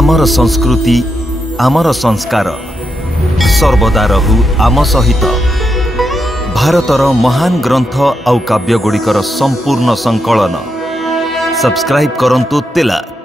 आमर संस्कृति आमर संस्कार सर्वदा रहु आम सहित। भारतर महान ग्रंथ आउ काव्यगुड़िकर संपूर्ण संकलन सब्सक्राइब करंतु तिलक।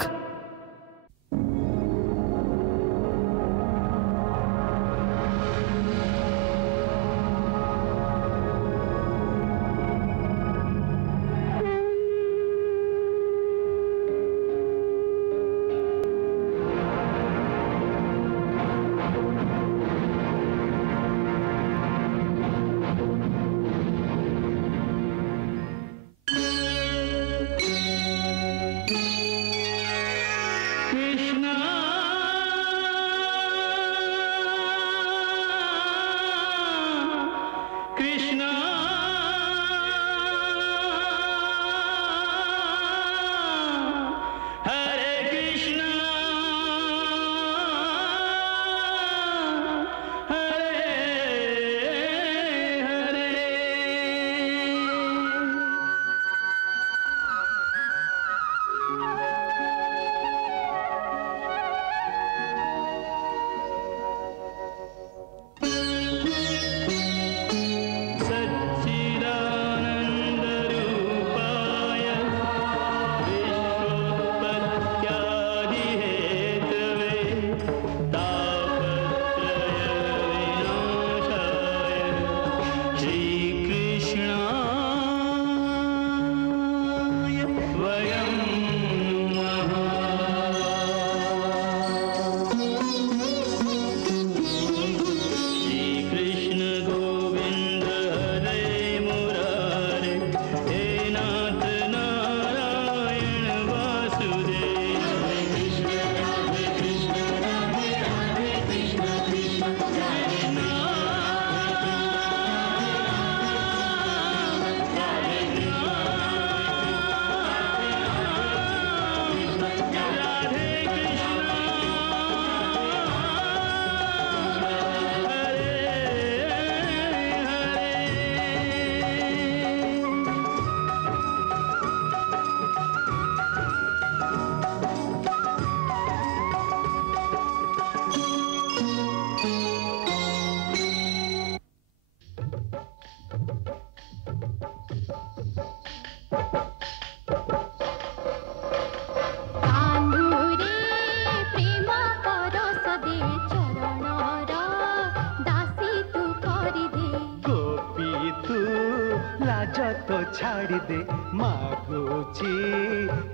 तो छाड़ी दे मागुची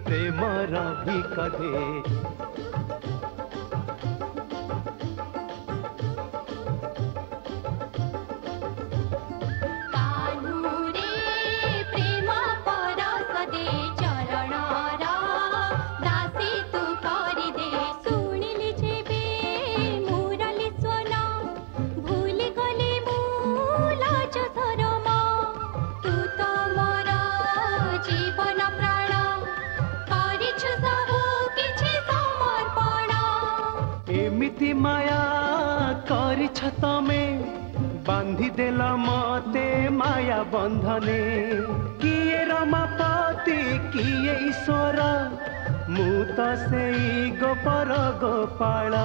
प्रेमर भिक दे। एमिति माया करिछ तमे बांधी देल मते माया बंधने। किए रमापति किए ईश्वर मु तो सेई गोपर गोपाल।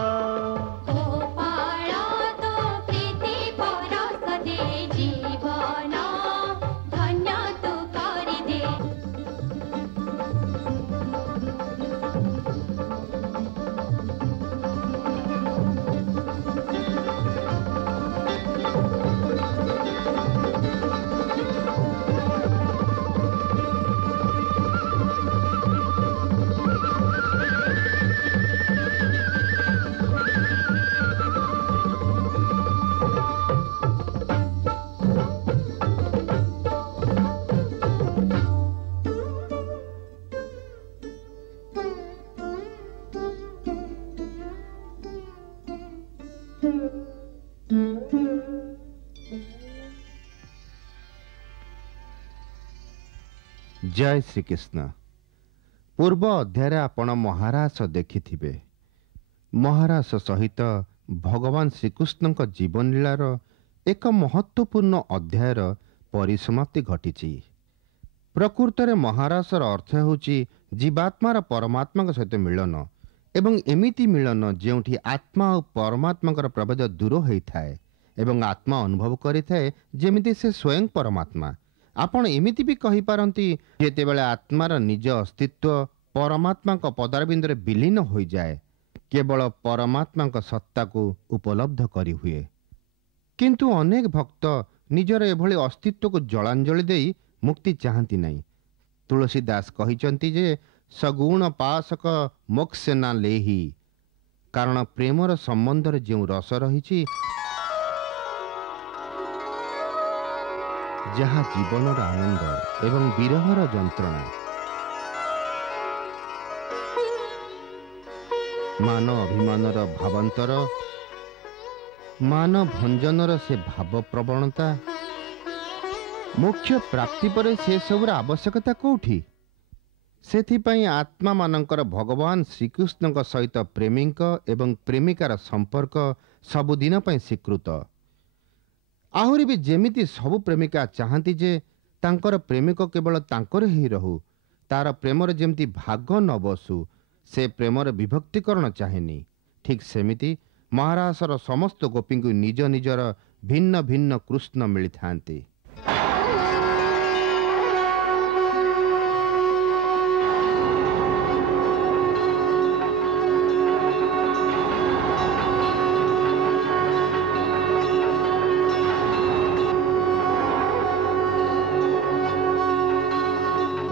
जय श्री कृष्ण। पूर्व अध्याय आपण महारास देखिथिबे। महारास सहित भगवान श्रीकृष्ण जीवन लीलार एक महत्वपूर्ण अध्यायर परिसमाप्ति घटी। प्रकृत में महारासर अर्थ होची जीवात्मार परमात्मा सहित मिलन ଏବଂ ଏମିତି ମିଳନ ଯେଉଁଠି ଆତ୍ମା ଆଉ ପରମାତ୍ମାଙ୍କର ପ୍ରଭେଦ ଦୂର ହୋଇଥାଏ ଏବଂ ଆତ୍ମା ଅନୁଭବ କରିଥାଏ ଯେମିତି ସେ ସ୍ୱୟଂ ପରମାତ୍ମା। ଆପଣ ଏମିତି ବି କହିପାରନ୍ତି ଯେତେବେଳେ ଆତ୍ମାର ନିଜ ଅସ୍ତିତ୍ୱ ପରମାତ୍ମାଙ୍କ ପଦାରବିନ୍ଦୁରେ ବିଲୀନ ହୋଇଯାଏ କେବଳ ପରମାତ୍ମାଙ୍କ ସତ୍ତାକୁ ଉପଲବ୍ଧ କରିହୁଏ। କିନ୍ତୁ ଅନେକ ଭକ୍ତ ନିଜର ଏଭଳି ଅସ୍ତିତ୍ୱକୁ ଜଳାଞ୍ଜଳି ଦେଇ ମୁକ୍ତି ଚାହାନ୍ତି ନାହିଁ। ତୁଳସୀ ଦାସ କହିଛନ୍ତି ଯେ ସଗୁଣ ପାଶକ ମୋକ୍ଷ ନା ଲେହି, କାରଣ ପ୍ରେମର ସମ୍ବନ୍ଧରେ ଯେଉଁ ରସ ରହିଛି ଯାହା ଜୀବନର ଆନନ୍ଦ ଏବଂ ବିରହର ଯନ୍ତ୍ରଣା, ମାନ ଅଭିମାନର ଭାବାନ୍ତର, ମାନ ଭଞ୍ଜନର ସେ ଭାବ ପ୍ରବଣତା, ମୋକ୍ଷ ପ୍ରାପ୍ତି ପରେ ସେସବୁର ଆବଶ୍ୟକତା କେଉଁଠି? ସେଥିପାଇଁ ଆତ୍ମାମାନଙ୍କର ଭଗବାନ ଶ୍ରୀକୃଷ୍ଣଙ୍କ ସହିତ ପ୍ରେମୀଙ୍କ ଏବଂ ପ୍ରେମିକାର ସମ୍ପର୍କ ସବୁଦିନ ପାଇଁ ସ୍ୱୀକୃତ। ଆହୁରି ବି ଯେମିତି ସବୁ ପ୍ରେମିକା ଚାହାନ୍ତି ଯେ ତାଙ୍କର ପ୍ରେମିକ କେବଳ ତାଙ୍କର ହିଁ ରହୁ, ତାର ପ୍ରେମରେ ଯେମିତି ଭାଗ ନ ବସୁ, ସେ ପ୍ରେମର ବିଭକ୍ତିକରଣ ଚାହେଁନି, ଠିକ୍ ସେମିତି ମହାରାସର ସମସ୍ତ ଗୋପୀଙ୍କୁ ନିଜ ନିଜର ଭିନ୍ନ ଭିନ୍ନ କୃଷ୍ଣ ମିଳିଥାନ୍ତି।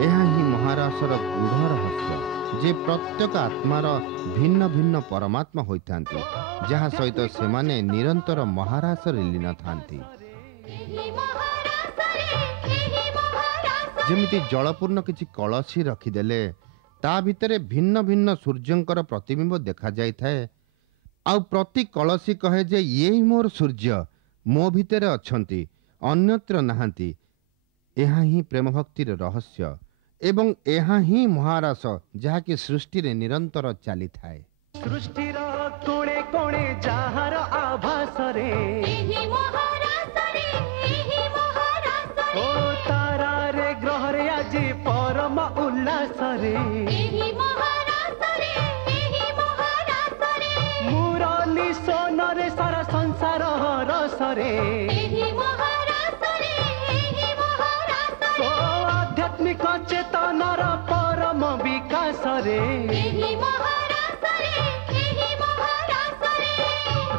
ଏହା ହିଁ ମହାରାସର ଗୂଢ଼ ରହସ୍ୟ ଯେ ପ୍ରତ୍ୟେକ ଆତ୍ମାର ଭିନ୍ନ ଭିନ୍ନ ପରମାତ୍ମା ହୋଇଥାନ୍ତି, ଯାହା ସହିତ ସେମାନେ ନିରନ୍ତର ମହାରାସରେ ଲୀନ ଥାନ୍ତି। ଯେମିତି ଜଳପୂର୍ଣ୍ଣ କିଛି କଳସୀ ରଖିଦେଲେ ତା ଭିତରେ ଭିନ୍ନ ଭିନ୍ନ ସୂର୍ଯ୍ୟଙ୍କର ପ୍ରତିବିମ୍ବ ଦେଖାଯାଇଥାଏ, ଆଉ ପ୍ରତି କଳସୀ କହେ ଯେ ଇଏ ହିଁ ମୋର ସୂର୍ଯ୍ୟ, ମୋ ଭିତରେ ଅଛନ୍ତି, ଅନ୍ୟତ୍ର ନାହାନ୍ତି। ଏହା ହିଁ ପ୍ରେମ ଭକ୍ତିର ରହସ୍ୟ ଏବଂ ଏହା ହିଁ ମହାରାସ ଯାହାକି ସୃଷ୍ଟିରେ ନିରନ୍ତର ଚାଲିଥାଏ। ସୃଷ୍ଟିର କୋଣେ କୋଣେ ଯାହାର ଆଭାସରେ ଓ ତାରାରେ ଗ୍ରହରେ ଆଜି ପରମ ଉଲ୍ଲାସରେ ମୁରଲି ସୋନରେ ସାରା ସଂସାର ରସରେ ଆଧ୍ୟାତ୍ମିକ ଚେତନାର ପରମ ବିକାଶରେ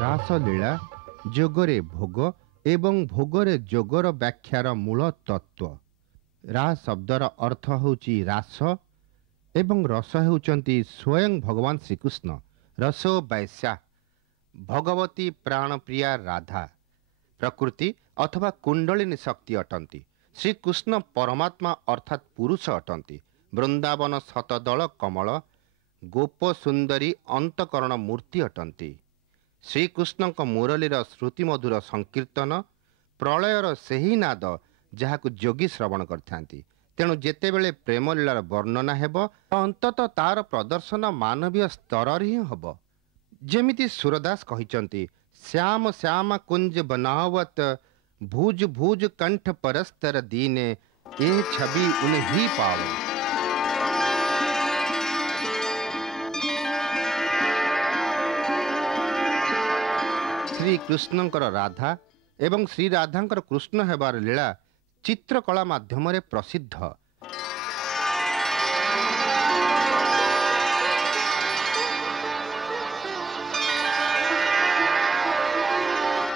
ରାସଲୀଳା ଯୋଗରେ ଭୋଗ ଏବଂ ଭୋଗରେ ଯୋଗର ବ୍ୟାଖ୍ୟାର ମୂଳ ତତ୍ତ୍ୱ। ରା ଶବ୍ଦର ଅର୍ଥ ହେଉଛି ରାସ ଏବଂ ରସ ହେଉଛନ୍ତି ସ୍ୱୟଂ ଭଗବାନ ଶ୍ରୀକୃଷ୍ଣ। ରସୋ ବୈଶ୍ୟା ଭଗବତୀ ପ୍ରାଣପ୍ରିୟା ରାଧା ପ୍ରକୃତି ଅଥବା କୁଣ୍ଡଳିନୀ ଶକ୍ତି ଅଟନ୍ତି। ଶ୍ରୀକୃଷ୍ଣ ପରମାତ୍ମା ଅର୍ଥାତ୍ ପୁରୁଷ ଅଟନ୍ତି। ବୃନ୍ଦାବନ ଶତଦଳ କମଳ ଗୋପ ସୁନ୍ଦରୀ ଅନ୍ତଃକରଣ ମୂର୍ତ୍ତି ଅଟନ୍ତି। ଶ୍ରୀକୃଷ୍ଣଙ୍କ ମୁରଲୀର ଶ୍ରୁତିମଧୁର ସଂକୀର୍ତ୍ତନ ପ୍ରଳୟର ସେହି ନାଦ ଯାହାକୁ ଯୋଗୀ ଶ୍ରବଣ କରିଥାନ୍ତି। ତେଣୁ ଯେତେବେଳେ ପ୍ରେମଲୀଳାର ବର୍ଣ୍ଣନା ହେବ ଅନ୍ତତଃ ତାର ପ୍ରଦର୍ଶନ ମାନବୀୟ ସ୍ତରରେ ହିଁ ହେବ। ଯେମିତି ସୁରଦାସ କହିଛନ୍ତି, ଶ୍ୟାମ ଶ୍ୟାମ କୁଞ୍ଜ ବନାୱତ ଭୁଜ ଭୁଜ କଣ୍ଠ ପରସ୍ତର ଦୀନେ ଏ ଛବି ଉନ୍ହି ପାଓ। ଶ୍ରୀକୃଷ୍ଣଙ୍କର ରାଧା ଏବଂ ଶ୍ରୀରାଧାଙ୍କର କୃଷ୍ଣ ହେବାର ଲୀଳା ଚିତ୍ରକଳା ମାଧ୍ୟମରେ ପ୍ରସିଦ୍ଧ।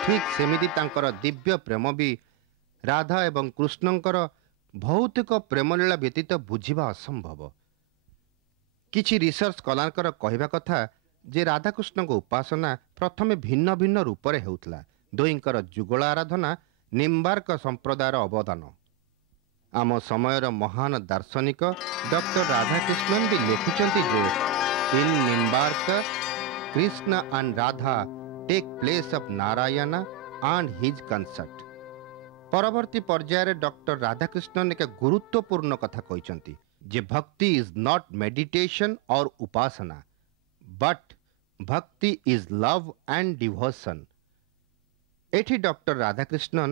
ଠିକ୍ ସେମିତି ତାଙ୍କର ଦିବ୍ୟ ପ୍ରେମ ବି ରାଧା ଏବଂ କୃଷ୍ଣଙ୍କର ଭୌତିକ ପ୍ରେମଲୀଳା ବ୍ୟତୀତ ବୁଝିବା ଅସମ୍ଭବ। କିଛି ରିସର୍ଚ୍ଚ ସ୍କଲାରଙ୍କର କହିବା କଥା ଯେ ରାଧାକୃଷ୍ଣଙ୍କ ଉପାସନା ପ୍ରଥମେ ଭିନ୍ନ ଭିନ୍ନ ରୂପରେ ହେଉଥିଲା। ଦୁହିଁଙ୍କର ଯୁଗଳ ଆରାଧନା ନିମ୍ବାର୍କ ସମ୍ପ୍ରଦାୟର ଅବଦାନ। ଆମ ସମୟର ମହାନ ଦାର୍ଶନିକ ଡକ୍ଟର ରାଧାକୃଷ୍ଣନ ବି ଲେଖିଛନ୍ତି ଯେ in Nimbarka Krishna and Radha take place of Narayana and his consort. ପରବର୍ତ୍ତୀ ପର୍ଯ୍ୟାୟରେ ଡକ୍ଟର ରାଧାକୃଷ୍ଣନ ଏକ ଗୁରୁତ୍ୱପୂର୍ଣ୍ଣ କଥା କହିଛନ୍ତି ଯେ ଭକ୍ତି ଇଜ୍ ନଟ୍ ମେଡିଟେସନ୍ ଅର୍ ଉପାସନା ବଟ୍ ଭକ୍ତି ଇଜ୍ ଲଭ୍ ଆଣ୍ଡ ଡିଭୋସନ୍। ଏଠି ଡକ୍ଟର ରାଧାକୃଷ୍ଣନ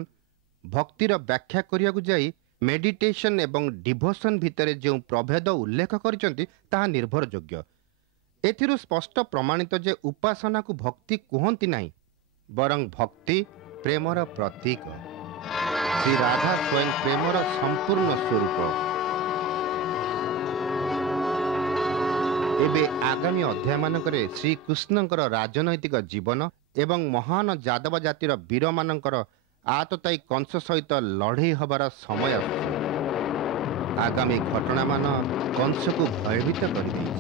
ଭକ୍ତିର ବ୍ୟାଖ୍ୟା କରିବାକୁ ଯାଇ ମେଡିଟେସନ୍ ଏବଂ ଡିଭୋସନ୍ ଭିତରେ ଯେଉଁ ପ୍ରଭେଦ ଉଲ୍ଲେଖ କରିଛନ୍ତି ତାହା ନିର୍ଭରଯୋଗ୍ୟ। एथिरु स्पष्ट प्रमाणित जे उपासना को भक्ति कहती नहीं बरं भक्ति प्रेमर प्रतीक। श्री राधा स्वयं प्रेमर संपूर्ण स्वरूप। एबे आगामी अध्याय मानकरे श्री कृष्णंकर राजनैतिक जीवन एवं महान यादव जातिर वीर मानकर आतताई कंस सहित लड़े हबार समय आगामी घटना मान कंस को भयभीत कर देइछि।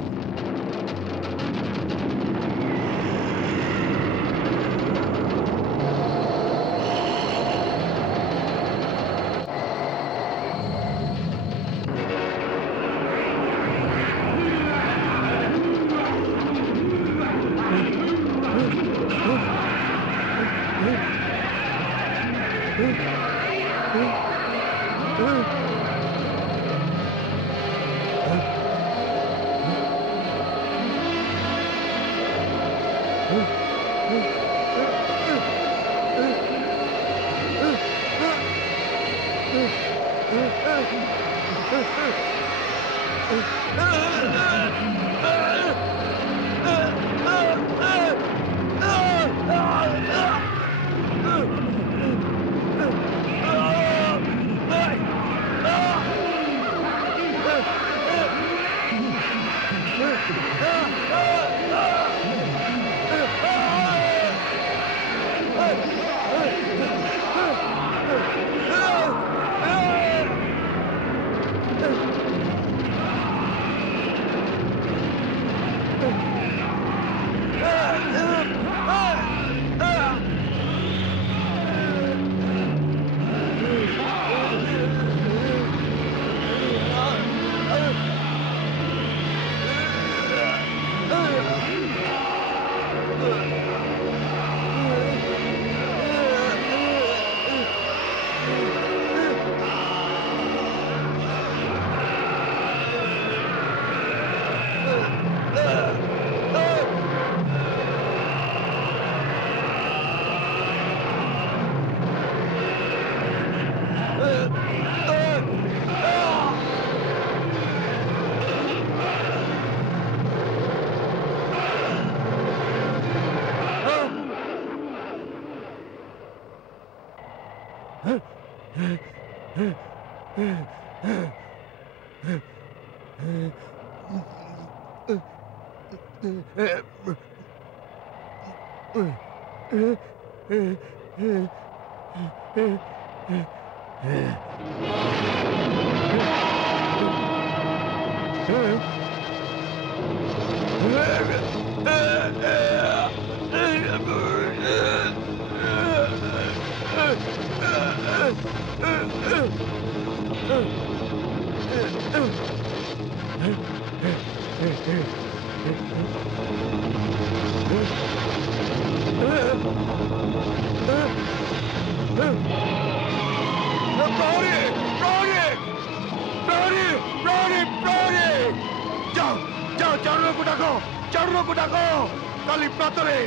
काली प्रातरे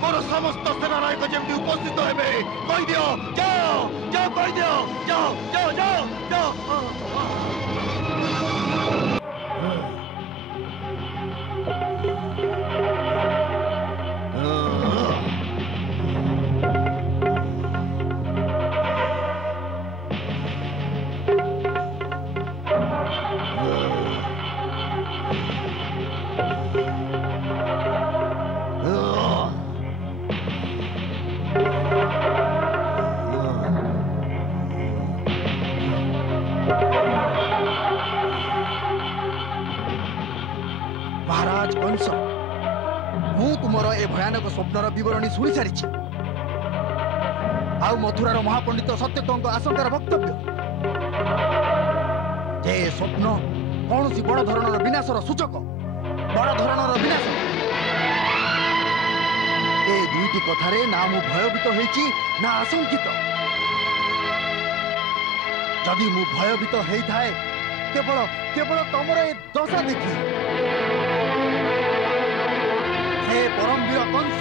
मोर समस्त सेना नायक जमी उपस्थित हेबे कहि दियो जाओ जाओ कहि दियो जाओ जाओ जाओ जाओ। महाराज कंस मु तुमर ए भयानक स्वप्नर विवरणी शुणी सारी आउ मथुरार महापंडित सत्यकंक आशंकार वक्तव्य जे स्वप्न कौन सी बड़ धरणर विनाशर सूचक बड़ धरणर विनाश ए दुईटी कथारे ना मु भयभीत होइछि ना आशंकित। जदि मु भयभीत हेई थाए केवल केवल तमर ए दशा देखि हे परमवीर कंस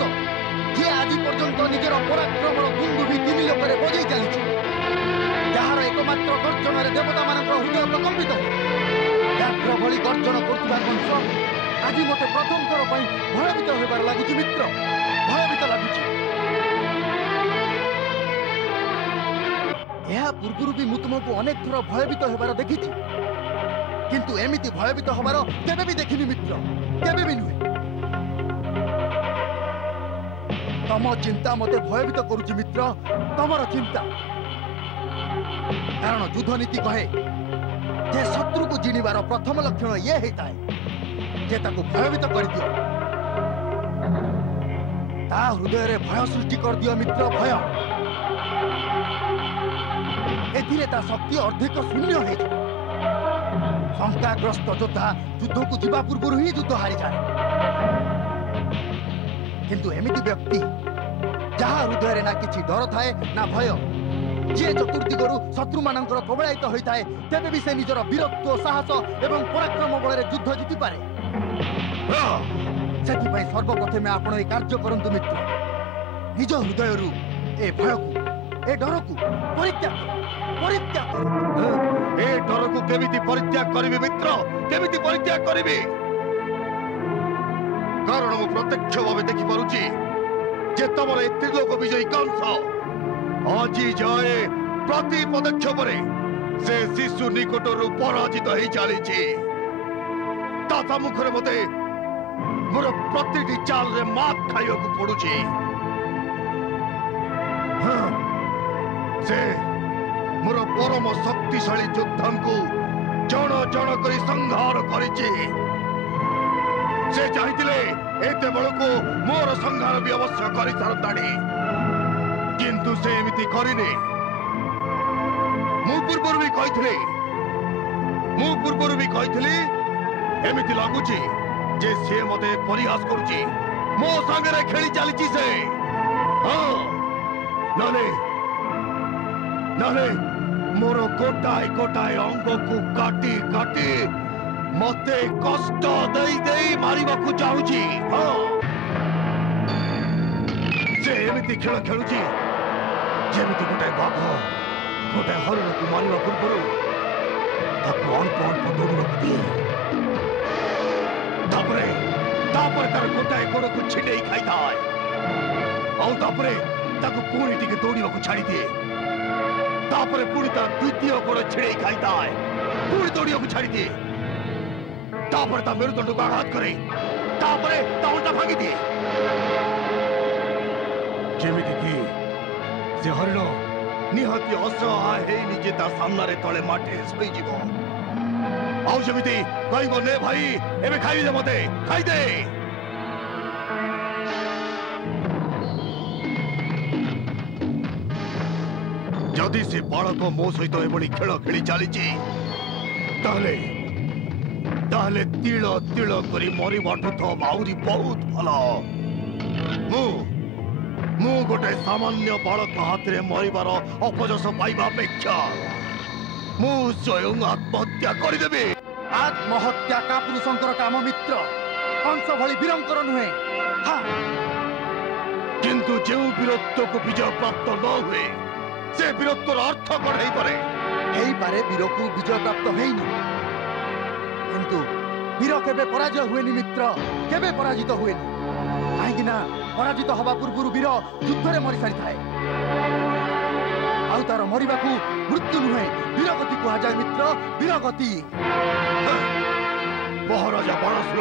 जे आज पर्यंत निजर पराक्रमर गुंडुबी तीन लोकरे बजै चली जार एकमात्र गर्जन देवता मान हृदय प्रकम्पित व्याघ्र भली गर्जन करुवा कंस आज मते प्रथम थर पई भयभीत होबार लागुची मित्र भयभीत लागुची यह पूर्व भी मु तुमको अनेक थर भयभीत होबार देखिछि किंतु एमिति भयभीत होबार केबे भी देखिनी मित्र केबे भी नुहे तम चिंता मते भयभीत करूची मित्र तमर चिंता कारण युद्ध नीति कहे जे शत्रु को जिणिबार प्रथम लक्षण ये होता है जे ताको भयभीत कर दियो ता हृदय रे भय सृष्टि कर दियो मित्र भय एथिरे ता शक्ति अर्धेक शून्य हो शंकाग्रस्त योद्धा युद्ध को जीवा पूर्व ही युद्ध हारी जाए किंतु एमिति व्यक्ति जहाँ हृदय रे ना किछि डर थाए ना भय जे चतुर्दिगरु शत्रु मानकर प्रबलायित होता है तेबे भी से निजर वीरत्व साहस एवं पराक्रम बल युद्ध जीति पारे से सर्वप्रथमे आपण ए कार्य करंतु मित्र निज हृदय रु ए भय को ए डर को परित्याग ए डर को केमिति परित्याग करिवे मित्र केमिति परित्याग करिवे कारण मु प्रत्यक्ष भावे देखि पारुची जे तमर ए त्रिलोक विजयी कंस आज जाए प्रति पदक्षेप से शिशु निकट पराजित हो चली ता मुखर मते मोर प्रति चाल रे मात खाइया को पड़ुची से मोर परम शक्तिशाली योद्धा को जण जण करी संहार करिची से चाहिए एते बळको मोर संहार भी अवश्य करि सारताणी किंतु से एमिति करिने मु पूर्व भी कहिथले एमिति लागुची जे से मते परिहास करूची मो संगे खेली चलीची से हां नाले मोर गोटाए गोटाए अंग को काटी काटी मते कष्ट देई देई मारिबा को चाहूची हां से एमिति खेल खेलुची जेमिति गोटे बाघ गोटे हरिण को मारिबा पूर्व ताको अल्प दौड़ दिए तापर तार गोटाए गोड़ को छिड़े खाई थाए तापर ताको पुणी टिके दौड़ा को छाड़ी दिए तापर पुणी तार द्वितीय गोड़ छिड़े खाई थाए पुणी दौड़ा को छाड़ी दिए तापर ता मेरुदंड को आघात करे तापर ता उल्टा भांगी दिए जेमिति की से हरिण निहाती असहाय है निजे ता सामना रे तळे माटे सोई जीवो आउ जेमिति कहबो ने भाई एबे खाई दे मते खाई दे जदि से बालक मो सहित एभली खेल खेली चलीची ताहले ताहले तिल तिल करी मरी बाटू तो आउरी बहुत भलो मु गोटे सामान्य बालक हाथ रे मरिबार अपजस पाइबा अपेक्षा मु स्वयं आत्महत्या करदेबी आत्महत्या का पुरुषंकर काम मित्र कंस भली वीरंकर नुहे हाँ किंतु जो वीरत्व को विजय प्राप्त न हुए से वीरत्वर अर्थ कौन है पारे वीर को विजय प्राप्त हेनी किंतु वीर केबे पराजय हुएनी मित्र केबे पराजित हुएनी कहीं पराजित हवा पूर्व वीर युद्ध मरी सारी थाए आउ तार मरिबा को मृत्यु नुहे वीरगति कहा जाए मित्र वीरगति महाराजा बाणासुर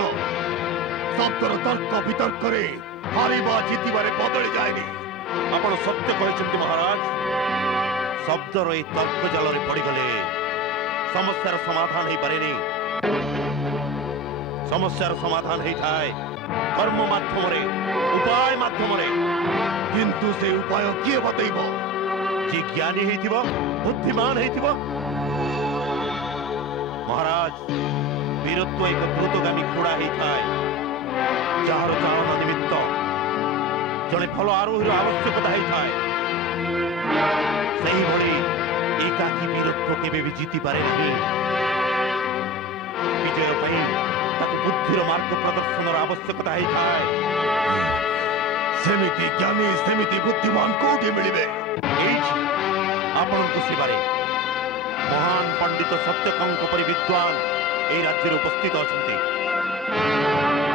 शब्दर तर्क वितर्क रे हारिबा जीतिबारे बदली जाएनी आपण सत्य कहते महाराज शब्दर ए तर्क जाल रे पड़ी गले समस्यार समाधान हो पारे समस्यार समाधान हो थाए कर्म माध्यम रे उपाय माध्यम रे किंतु से उपाय किए बतैबो जी ज्ञानी हेतिबो बुद्धिमान हेतिबो महाराज वीरत्व एक द्रुतगामी घोड़ा होता जार चालन निमित्त जड़े फल आरोही आवश्यकता होता से एकाकी वीरत्व केबे भी जीति पारे नहीं विजय बुद्धिर मार्ग प्रदर्शन आवश्यकता होता सेमिति ज्ञानी सेमिति बुद्धिमान कोठी मिलिबे आपण सेवारे महान पंडित सत्यकंक परि विद्वान ए राज्य उपस्थित अच्छा।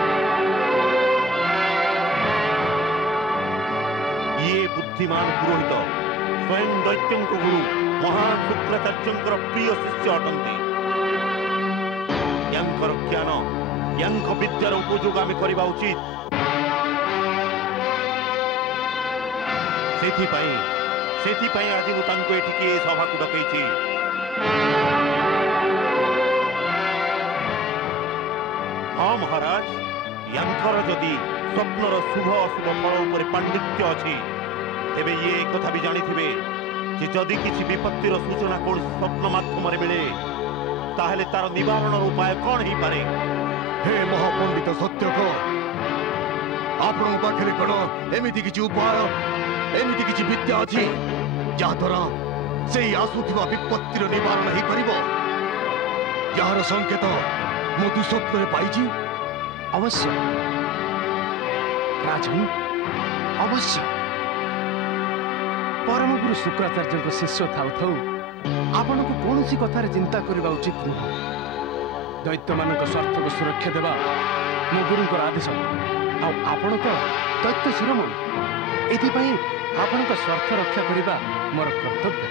बुद्धिमान पुरोहित स्वयं दैत्यों गुरु महान शुक्राचार्य प्रिय शिष्य अटंती। यांकर ज्ञान यांक विद्यार उपयोग आम करवा उचित। सेथिपाई आज मुझे एठिकी सभा को डकई। हाँ महाराज, यांकर जदि स्वप्नर शुभ अशुभ फल उपर पांडित्य अच्छी तेबे ये कथा भी जानिथिबे जे जदि किसी विपत्तिर सूचना कौन स्वप्न माध्यम मिले ताहले तार निवारण उपाय कौन ही पारे। हे महापंडित सत्यक, आपण पाखरे कौन एमिति किछि उपाय एमिति किछि विद्या अछि जहाद्वारा से आसुथिबा विपत्तिर निवारण ही परिबो? यार संकेत मो दुस्वप्न रे पाइछि। अवश्य राजन, अवश्य। परमगुरु शुक्राचार्य शिष्य थाउ थाउ आपण को कौन सी कथार चिंता करने उचित नुह। दैत्य मान स्वार्थ को सुरक्षा देवा मो गुरुंकर आदेश। आपण तो दैत्य शिरोमणि, एथिपाई आपण स्वार्थ रक्षा करने मोर कर्तव्य।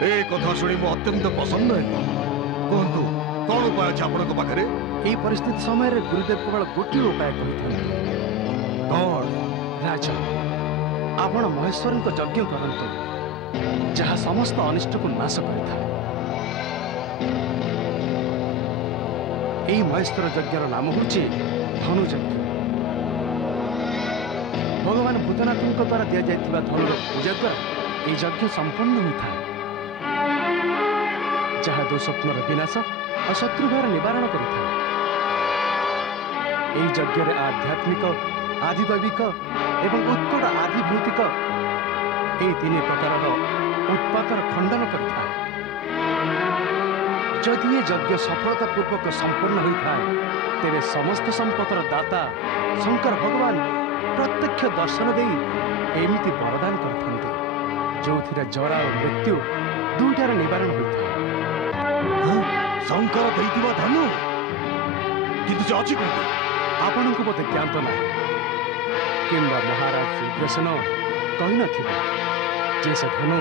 ए कथा शुणी मो अत्यंत प्रसन्न है। कहतु कौन उपाय अच्छे आपन पाखे? यही परिस्थिति समय गुरुदेव केवल गोटे उपाय कहते कौन? राजा, आपण महेश्वर यज्ञ करंतु जहाँ समस्त अनिष्ट को नाश कर। महेश्वर यज्ञर नाम हूँ धनु यज्ञ। भगवान भूतनाथ द्वारा दि जाइथिबा धनुर पूजा द्वारा यज्ञ संपन्न होता है, जहाँ दुस्वप्नर विनाश और शत्रुभार निवारण करता है। यज्ञ आध्यात्मिक, आधिदैविक एवं उत्कट आधिभौतिक यही तीन प्रकार उत्पातर खंडन करता है। जदि ये यज्ञ सफलतापूर्वक संपन्न होता है तेरे समस्त संपत्तर दाता शंकर भगवान प्रत्यक्ष दर्शन दे एमती वरदान करते जो जरा और मृत्यु दुईटार निवारण होता है। शंकर दैथिबा धनु किंतु अछि कोन? आपण को मते ज्ञात ना किंबा महाराज सुग्रसेन कहि नथिबे जे से धनु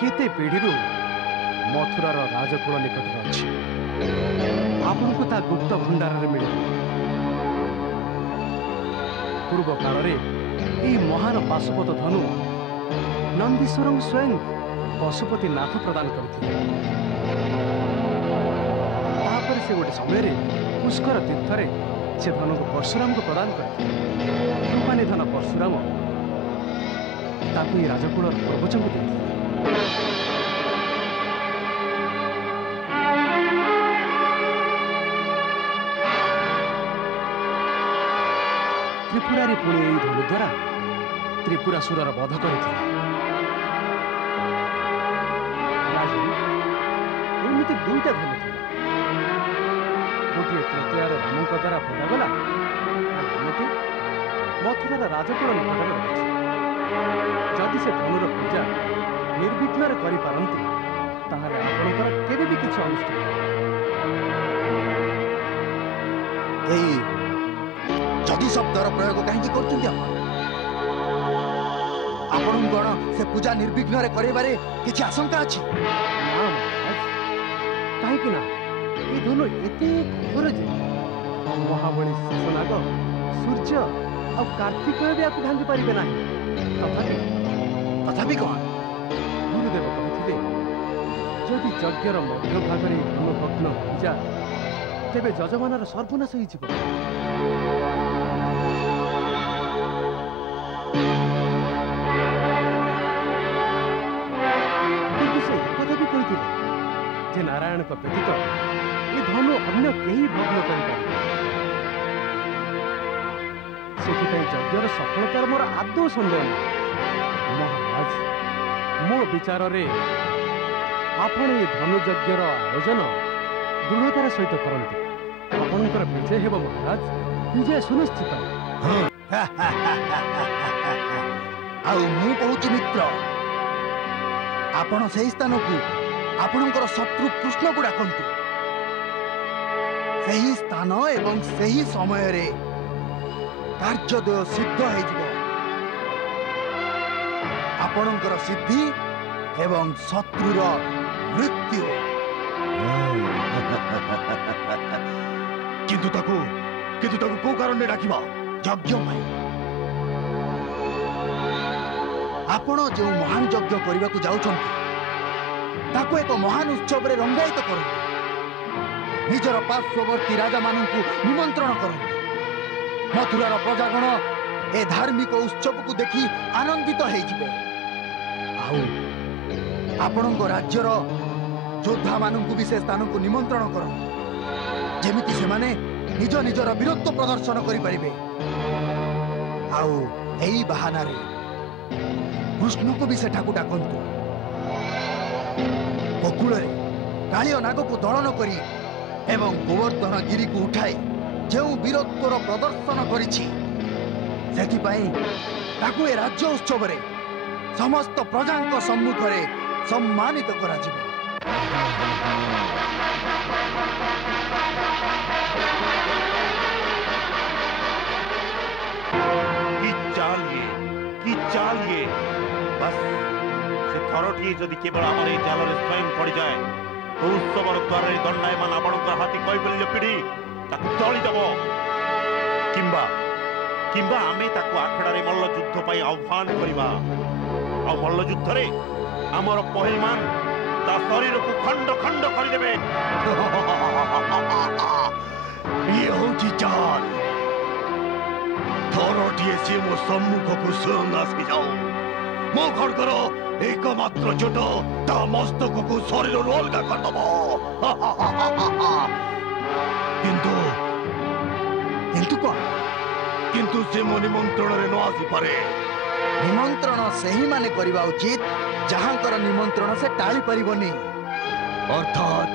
केते पीढ़ी मथुरार राजकुल निकट अच्छी। आपण को ता गुप्त भंडार रे मिले। पूर्व काल रे ई महान पाशुपत धनु नंदीश्वर स्वयं पशुपति नाथ प्रदान करथिले। तापर से गोटे समय पुष्कर तीर्थरे से धनु को परशुराम को प्रदान करथिले। कृपानिधन परशुराम ताकू राजकुल पूर्वज को देथिले। त्रिपुरारी पुणी यही धनु द्वारा त्रिपुरासुरर वध करथिले। एमती दुईटा धनु थे, गोटे त्रेतयार रामों द्वारा भोगागला, अन्यटी मथुरार राजकुल निकट रही। जदि से धनुर पूजा निर्विघ्न करिपारन्ति ताहारे आपणकर केबे भी किछि अनिष्ट एई जदि शब्दर प्रयोग कहीं करछन्ति आपण गण से पूजा निर्विघ्न करेबारे किछि आशंका अछि? ना काहे कि ना ए धनु एते कठोर जे महाबली शेषनाग सूर्य और कार्तिक भी आपको भांगी पारिबे नाही। तथापि कौन? गुरुदेव कहते जदि यज्ञर मध्य भाग में धनु भग्न हो जाए तेबे यजमानर सर्वनाश हो। जे नारायण को व्यतीत ये धनु अन्य कहीं भग्न कर यज्ञर सफलतार मोर आदौ सन्देह नहीं। महाराज, मो विचार रे आपण ये धनु यज्ञर आयोजन दृढ़तार सहित करते आपणकर विजय हेब। महाराज, विजय सुनिश्चित। मु कहूँ मित्र, आपण से स्थान को आपणकर शत्रु कृष्ण को डाकतु। ସେହି ସ୍ଥାନ ଏବଂ ସେହି ସମୟରେ କାର୍ଯ୍ୟୋଦୟ ସିଦ୍ଧ ହୋଇଯିବ। ଆପଣଙ୍କର ସିଦ୍ଧି ଏବଂ ଶତ୍ରୁର ମୃତ୍ୟୁ। କିନ୍ତୁ ତାକୁ କୋଉ କାରଣରେ ଡାକିବା? ଯଜ୍ଞ ପାଇଁ। ଆପଣ ଯେଉଁ ମହାନ ଯଜ୍ଞ କରିବାକୁ ଯାଉଛନ୍ତି ତାକୁ ଏକ ମହାନ ଉତ୍ସବରେ ରଙ୍ଗାୟିତ କରନ୍ତୁ। ନିଜର ପାର୍ଶ୍ୱବର୍ତ୍ତୀ ରାଜାମାନଙ୍କୁ ନିମନ୍ତ୍ରଣ କରନ୍ତୁ। ମଥୁରାର ପ୍ରଜାଗଣ ଏ ଧାର୍ମିକ ଉତ୍ସବକୁ ଦେଖି ଆନନ୍ଦିତ ହେଇଯିବେ। ଆଉ ଆପଣଙ୍କ ରାଜ୍ୟର ଯୋଦ୍ଧାମାନଙ୍କୁ ବି ସେ ସ୍ଥାନକୁ ନିମନ୍ତ୍ରଣ କରନ୍ତୁ, ଯେମିତି ସେମାନେ ନିଜ ନିଜର ବୀରତ୍ୱ ପ୍ରଦର୍ଶନ କରିପାରିବେ। ଆଉ ଏହି ବାହାନାରେ କୃଷ୍ଣକୁ ବି ସେଠାକୁ ଡାକନ୍ତୁ। ବକୁଳରେ କାଳିଅ ନାଗକୁ ଦଳନ କରି ଏବଂ ଗୋବର୍ଦ୍ଧନ ଗିରିକୁ ଉଠାଇ ଯେଉଁ ବୀରତ୍ୱର ପ୍ରଦର୍ଶନ କରିଛି, ସେଥିପାଇଁ ତାକୁ ଏ ରାଜ୍ୟ ଉତ୍ସବରେ ସମସ୍ତ ପ୍ରଜାଙ୍କ ସମ୍ମୁଖରେ ସମ୍ମାନିତ କରାଯିବ। कि चाल ये बस से थरटी जदि केवल आम जाल स्वयं पड़ जाए तो उत्सवर द्वार दंडायमान आपण हाथी कैबल्य पीढ़ी तलीदेव किंबा आमे आखड़े मल्लयुद्ध आह्वान करवा। मल्लयुद्ध रे आमर पहलवान ता शरीर को खंड खंड करदेवे। ये होची चाल। थरटीए सी मो सम्मुख को स्वयं आसी जाओ। मो खड़कर एकमात्र चोट ता मस्तक को शरीर अलग करदब। किंतु किंतु से मो निमंत्रण रे न आसी पारे। निमंत्रण सही माने करबा उचित जहांकर निमंत्रण से टाली परिबनी। अर्थात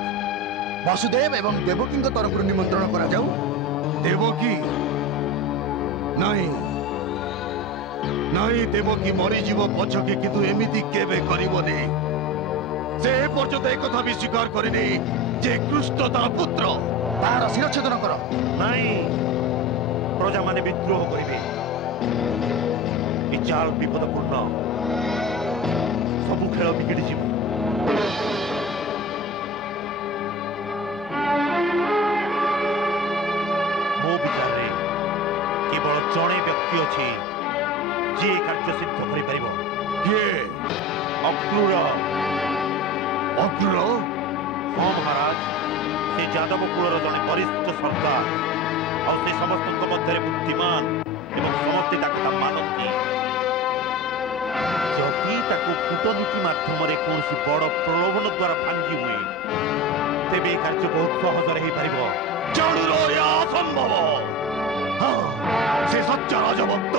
वसुदेव एवं देवकी तरफ निमंत्रण करा जाऊ। देवकी नहीं देवकी मरीजीव पछके किंतु एमिति केबे करिवनी। से पर्यंत एक कथा भी स्वीकार करिनी जे कृष्ण तार पुत्र। तार शिरच्छेदन कर। नहीं प्रजा माने विद्रोह करिवे। ए चाल विपदपूर्ण। सबु खेल बिगड़ी जीव। मो विचार रे केवल जड़े व्यक्ति अच्छी जी कार्य सिद्ध कर अक्रूर। हाँ महाराज, से यादव कूलर जड़े वरिष्ठ सरदार और से समस्त मध्य बुद्धिमान एवं समस्ते मानती। जदि कूटनीति माध्यम कौन बड़ प्रलोभन द्वारा भांगी हुए तेरे कार्य बहुत सहज असंभव। हाँ, से सच्चा राजभक्त।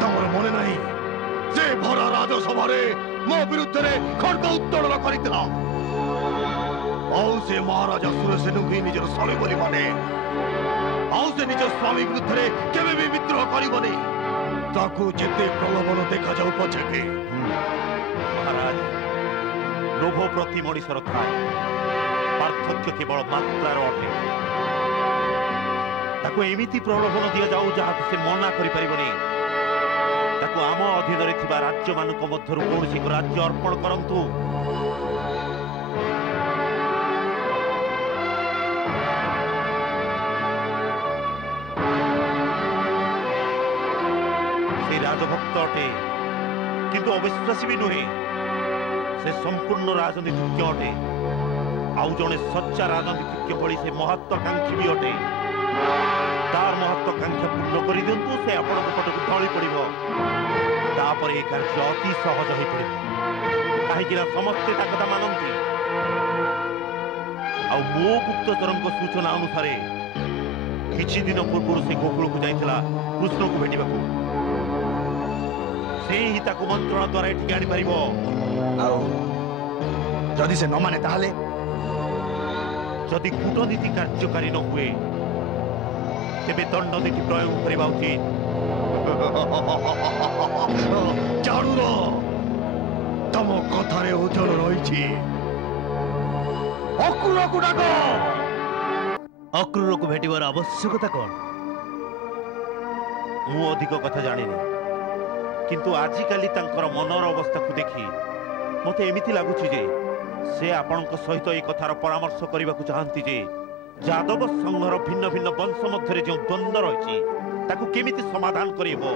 तमर मने नहीं से भरा राजसभा मो विरुद्ध खड़ग उत्तोलन करथिला। से महाराजा सुरसेनु भी निजर स्वामी बोली माने। से निज स्वामी विरुद्ध केबे भी विद्रोह करिबनी। ताकू जेते प्रलोभन देखा जाऊ पछके। महाराज, लोभ प्रति मनीषर थाए पार्थक्य केवल मात्रार अटे। ताकू एमिति प्रलोभन दिया जाऊ जहाँ से मना करि परिबनी। ताकू आम अधीन रे थिबा राज्य मानक मध्यरु कोनसी राज्य अर्पण करंतु। से राजभक्त अटे किंतु अविश्वासी भी नुहे। से संपूर्ण राजनीतिज्ञ अटे। आउ जड़े सच्चा राजनीतिज्ञ भली से महत्वाकांक्षी भी अटे। तार महत्वाकांक्षा पूर्ण कर दिंतु से आपण पटक ढली पड़। तापर ये कार्य अति सहज हो पड़ कहीं समस्ते कथा मानती। मो गुप्तचर सूचना अनुसार किछि दिन पूर्व से गोकुल को जाइथिला कृष्ण को भेटिबा को। से ही ताको मंत्रणा द्वारा एठी आनी परिबो। जदि से न माने ताहले जदि कूटनीति कार्यकारी न हुए तेबे दंडनीति प्रयोग करबा उचित। चाणूर तम कथारे ओजन रही। अक्रूर को डाक। अक्रूर को भेटिबार आवश्यकता कौन? मु अधिक कथा जानिनी किंतु आजिकाली तांकर मनर अवस्था को देखी मते एमिति लागुछि जे से आपनक सहित ए कथार परामर्श करबा को चाहंती जे यादव संघर भिन्न भिन्न वंश मध्य जो द्वंद्व रही ताकू केमिति समाधान करिबो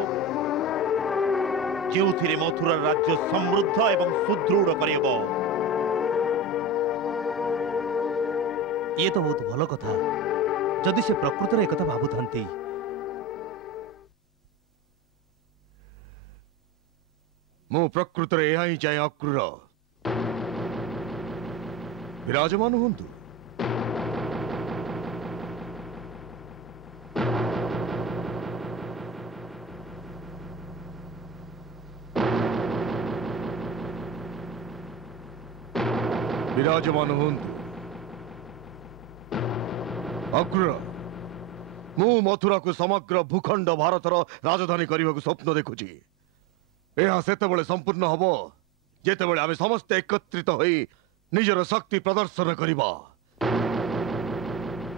जेउथिरे मथुरा राज्य समृद्ध एवं सुदृढ़ करिबो। ये तो बहुत भल कथा जदि से प्रकृत एक कथा भाबुथांती। मु प्रकृत रे यही चाहे अक्रूर विराजमान हुंतु। विराजमान हुंतु। अक्रूर मु मथुरा को समग्र भूखंड भारतर राजधानी करने को स्वप्न देखुची। यह सेतबेले संपूर्ण हब जेतेबेले आमे समस्त एकत्रित होई निजर शक्ति प्रदर्शन करिबा।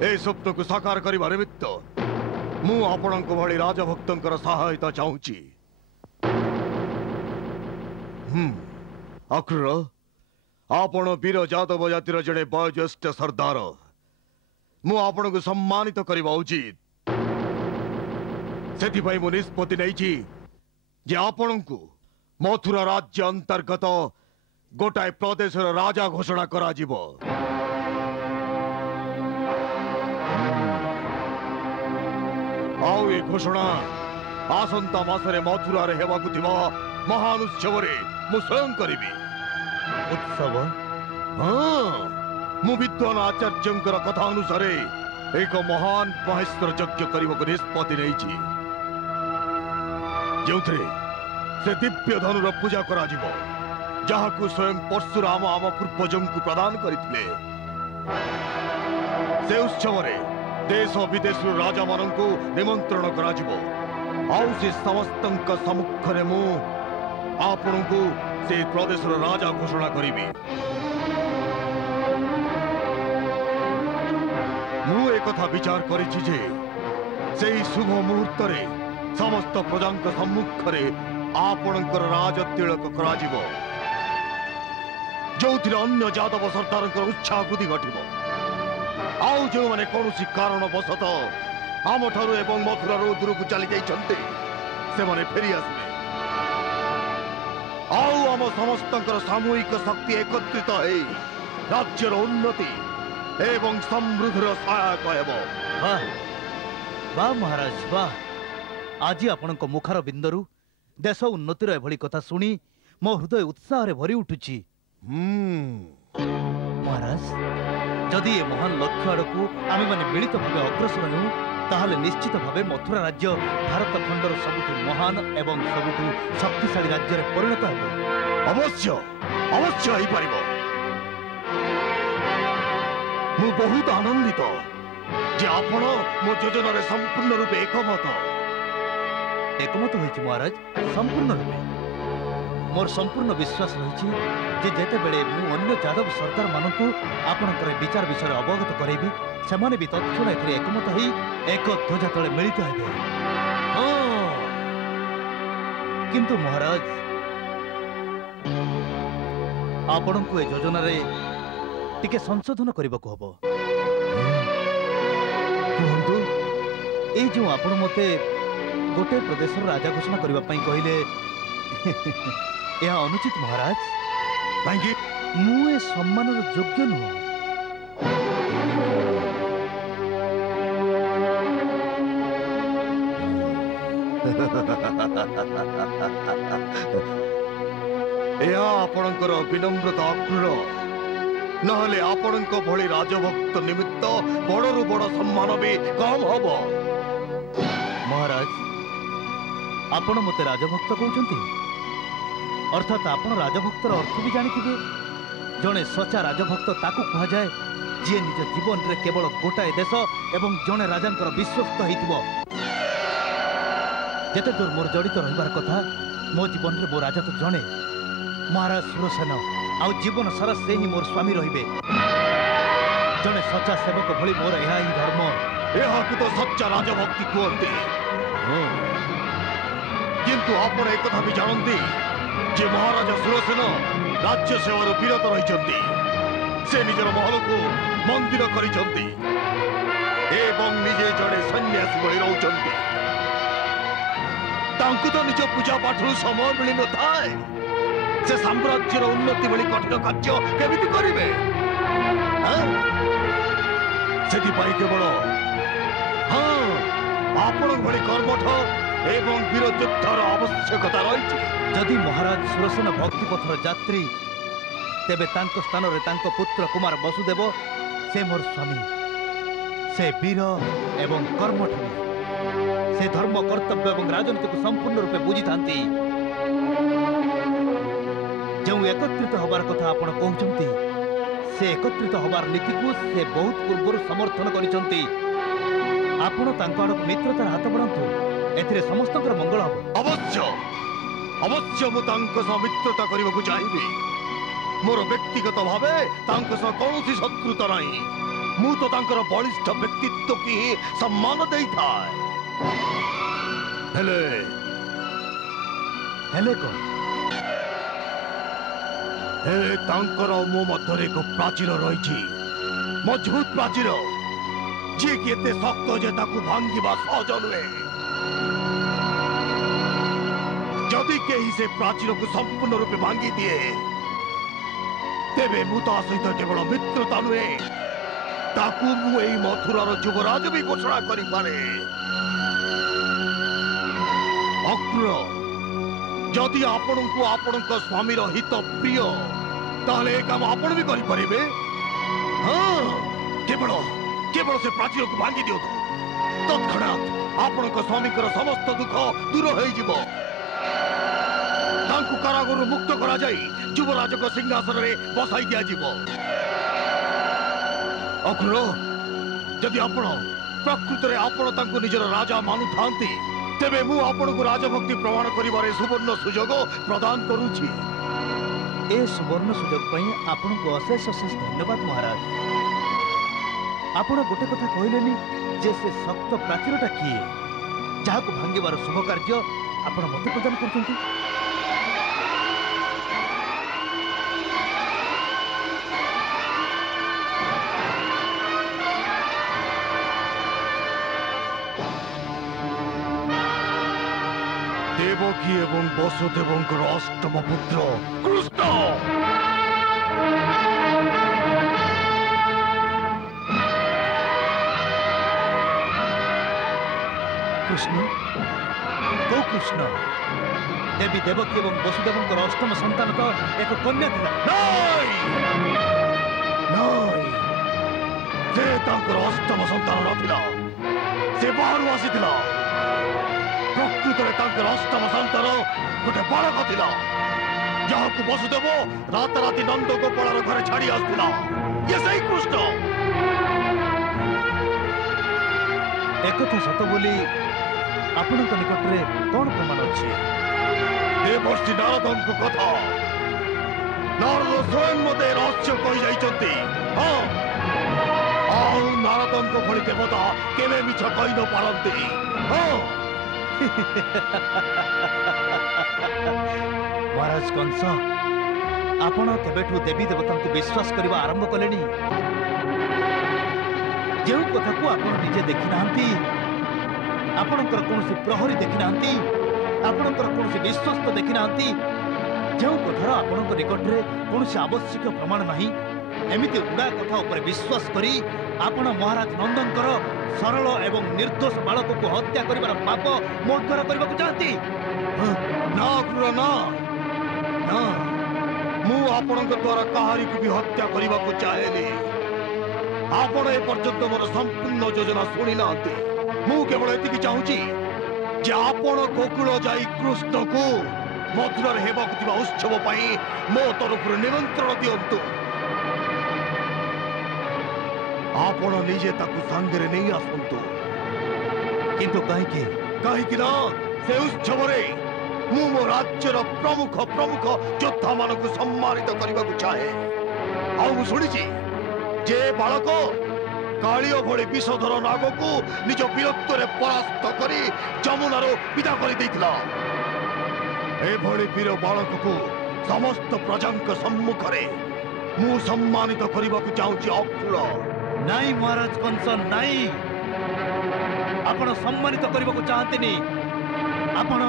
ए स्वप्न को साकार करिबा निमित्त मु आपणक भली राजभक्तंकर सहायता चाहूची। अक्रूर आपण वीर यादव जातिर जड़े वयोज्येष्ठ सरदार मु आपण को सम्मानित करिबा उचित। सेथिपाई मु निष्पत्ति नैछि जे आपणकु मथुरा राज्य अंतर्गत गोटाए प्रदेश राजा घोषणा करा जिवो। आउ ए घोषणा आसंता मासरे मथुरा रे हेबाकु थिबा महान उत्सव रे मु स्वयं करिबी। उत्सव? हाँ, मु विद्वान आचार्यंकर कथा अनुसार एक महान महेश्वर यज्ञ करने को निष्पत्ति नहीं जोथिरे से दिव्य धनुर पूजा करा जिवो जहाकु स्वयं परशुराम आम पूर्वजों को प्रदान करथिले। से उत्सव रे देश विदेश राजा मानन को निमंत्रण करा जिवो। आउ से समस्तंक सम्मुखरे मु आपन को से प्रदेश राजा घोषणा करिबी। मु एक कथा विचार करिछि जे सेही शुभ मुहूर्त रे समस्त प्रजांक सम्मुखरे आपणकर राज तिलक करा जिवो जोथिरे अन्य यादव सरदारंकर उत्साह वृद्धि घटिबो। आउ जो माने कोनोसी कारण बसत आम ठारू एवं मथुरा रो दूर को चली जाइछन्ते से माने फेरी आसबे। आउ आम समस्तंकर सामूहिक शक्ति एकत्रित है राज्यर उन्नति एवं समृद्धर सहायक हेबो। वाह वाह महाराज वाह। आज आपण मुखार बिंदरु देश उन्नतिर एभली कथा शुणी मो हृदय उत्साह रे भरी उठुची। महाराज जदि ए महान लक्ष्य आड़कू आमे माने मिलित भावे अग्रसर हेउ ताहले निश्चित भावे मथुरा राज्य भारत खंडर सबुठु महान एवं सबुठु शक्तिशाली राज्य रे परिणत हेबो। अवश्य अवश्य ही पारिबो। मु बहुत आनंदित जे आपण मो योजना रे संपूर्ण रूपे एकमत होइछि। महाराज संपूर्ण रूपे मोर संपूर्ण विश्वास रही जे जेते बेले मु अन्य यादव सरदार मानकू आपणकर विचार विषय अवगत करेबी सेमाने भी तत्क्षण एथिरे एकमत होई एक ध्वजा तले मिलित हेबे। किंतु महाराज आपणकू ए योजना रे टिके संशोधन करबाकू हबो। कहंतु ए जो आपण मते गोटे प्रदेश राजा घोषणा करबा पई कहिले यह अनुचित महाराज। मु ए सम्मान योग्य नुह। आपणकर विनम्रता अक्रूर नहले आपणक भली राजभक्त निमित्त बड़रू बड़ सम्मान भी कम हब। महाराज आपण मते राजभक्त कहउछंती अर्थात आपण राजभक्तर अर्थ भी जानिथिबे। जणे सचा राजभक्त ताकू कहा जाए जे निज जीवन रे केवल गोटाए देश एवं जणे राजांकर विश्वस्त होइथिबो। जेते दूर मोर जड़ित रहिबार कथा मो जीवन रे मो राजा तो जणे महाराज सुरसेन आउ जीवन सारा से ही मोर स्वामी रहिबे। जड़े सच्चा सेवक भली मोर यह ही धर्म। यह तो सच्चा राजभक्ति कहते किंतु आपण एक कथा भी जानती जे महाराजा सुरसेन राज्य सेवार विरत रही से निजर महल को मंदिर करिसंती एवं निजे जड़े सन्यासी भली रहउचंती। तांकु तो निज पूजा पाठ समय मिल न थाए से साम्राज्यर उन्नति भली कठिन कार्य केमिति करिवे। सेति पाई केवल हाँ आपण भली कर्मठ एवं वीर योद्धार आवश्यकता रही। जदि महाराज सुरसेन भक्ति पथर यात्री तेबे तांको स्थान रे तांको पुत्र कुमार वसुदेव से मोर स्वामी से वीर एवं कर्मठ से धर्म कर्तव्य एवं राजनीति को संपूर्ण रूपे बुझी थांती। जो एकत्रित होबार कथा आपण कहउचंती से एकत्रित होबार नीति को से बहुत पूर्व समर्थन करिसंती। आपण तांको आडक मित्रतार हाथ बढ़ांतु एथिरे समस्तकर मंगल हो। अवश्य अवश्य मु तांको सह मित्रता करबाकू चाहिबी। मोर व्यक्तिगत भावे तांको सह कौनसी शत्रुता नहीं। मु तो तांकर बलिष्ठ व्यक्तित्व की ही सम्मान देई थाए। हेले हेले को हे तांकर मो मध्यरे को प्राचीर रही मजबूत प्राचीर जी कि एते शक्त जे ताकू भांगिबा सहज नुहे। जदि केही से प्राचीर को संपूर्ण रूपे भांगी दिए तेबे मु ता सहित केवल मित्रता नुहे ताकू मु एई मथुरार युवराज भी घोषणा करि पारे। अक्रूर जदि आपणको आपणक स्वामीर हित प्रिय ताहले ए काम आपण भी करि परिबे। हाँ केवल केवल से प्राचीर को भांगी दियो तत्क्षणात आपणक स्वामीकर समस्त दुख दूर होई जिवो। तांकु कारागार मुक्त करा जाई युवराज को सिंहासन रे बसाई दिया जिवो। अक्रूर जदि आपण प्रकृत रे आपण तांकु निजर राजा मानु थांती तेबे मु आपण को राजभक्ति प्रमाण करिबारे सुवर्ण सुजोग प्रदान करूछि। ए सुवर्ण सुजोग पई आपण को अशेष अशेष धन्यवाद महाराज। आपण गोटे कथा कहलेनी जे से शक्त प्राचीरटा किए जाहाको भांगिबार शुभ कार्य आपण मते प्रदान करछंती। देवकी एवं वसुदेवंकर अष्टम पुत्र कृष्ण। कृष्ण को कृष्ण देवी देवकी एवं वसुदेवंकर अष्टम संतान तो एक कन्या थिला। नहीं से तांकर अष्टम संतान नथिला से बाहर आसीथिला। प्रकृत रे तांकर अष्टम संतान गोटे बालक थिला जहाको वसुदेव रात राति नंद गोपालर घरे छाड़ी आसथिला। ये सही कृष्ण। एकथा सत बोली आपणक निकट रे कौन प्रमाण अछि? देवर्षि नारदंक कथा नारद स्वयं मते रहस्य कहि जाइछंती। हाँ आउ नारदंक भली देवता केवे मिछ कहि न पारंती। हाँ महाराज कंस आपण केबेठू देवी देवता को विश्वास करबा आरंभ कलेनी। जो कथा को आपण निजे देखि नांती आपणकर कौन प्रहरी देखि नांती आपणकर कौन विश्वस्त देखि नांती जो कथार आपणक निकट रे कौन आवश्यक प्रमाण नहीं एमिति उड़ा कथा ऊपर विश्वास करी आपण महाराज नंदनकर सरल एवं निर्दोष बालक को हत्या करिबार पाप मो द्वारा करबा को चाहती। ना क्रूर ना ना मु आपणक द्वारा कहारी को भी हत्या करबा को चाहेनी। आपण ए पर्यंत मोर संपूर्ण योजना सुनी नांती। मु केवल एतिकी चाहूची जे आपण गोकुल जाई कृष्ण को मथुरा हेबाकु थिबा उत्सव पई मो तरफ निमंत्रण दियंतु। आपण निजे ताकु संगरे नहीं आसंतु। किंतु कहीं ना से उत्सव रे मु मो राज्यर प्रमुख प्रमुख योद्धा मानक सम्मानित करबा को चाहे। आ मु सुनिची जे बालक कालियो भली विषधर नागकू निज वीरत्व परास्त करी जमुनार विदा कर वीर बालक को समस्त प्रजा सम्मुख मु सम्मानित करने को चाहूँगी अकुल। नाई महाराज कंस नाई आपण सम्मानित करने को चाहते आपण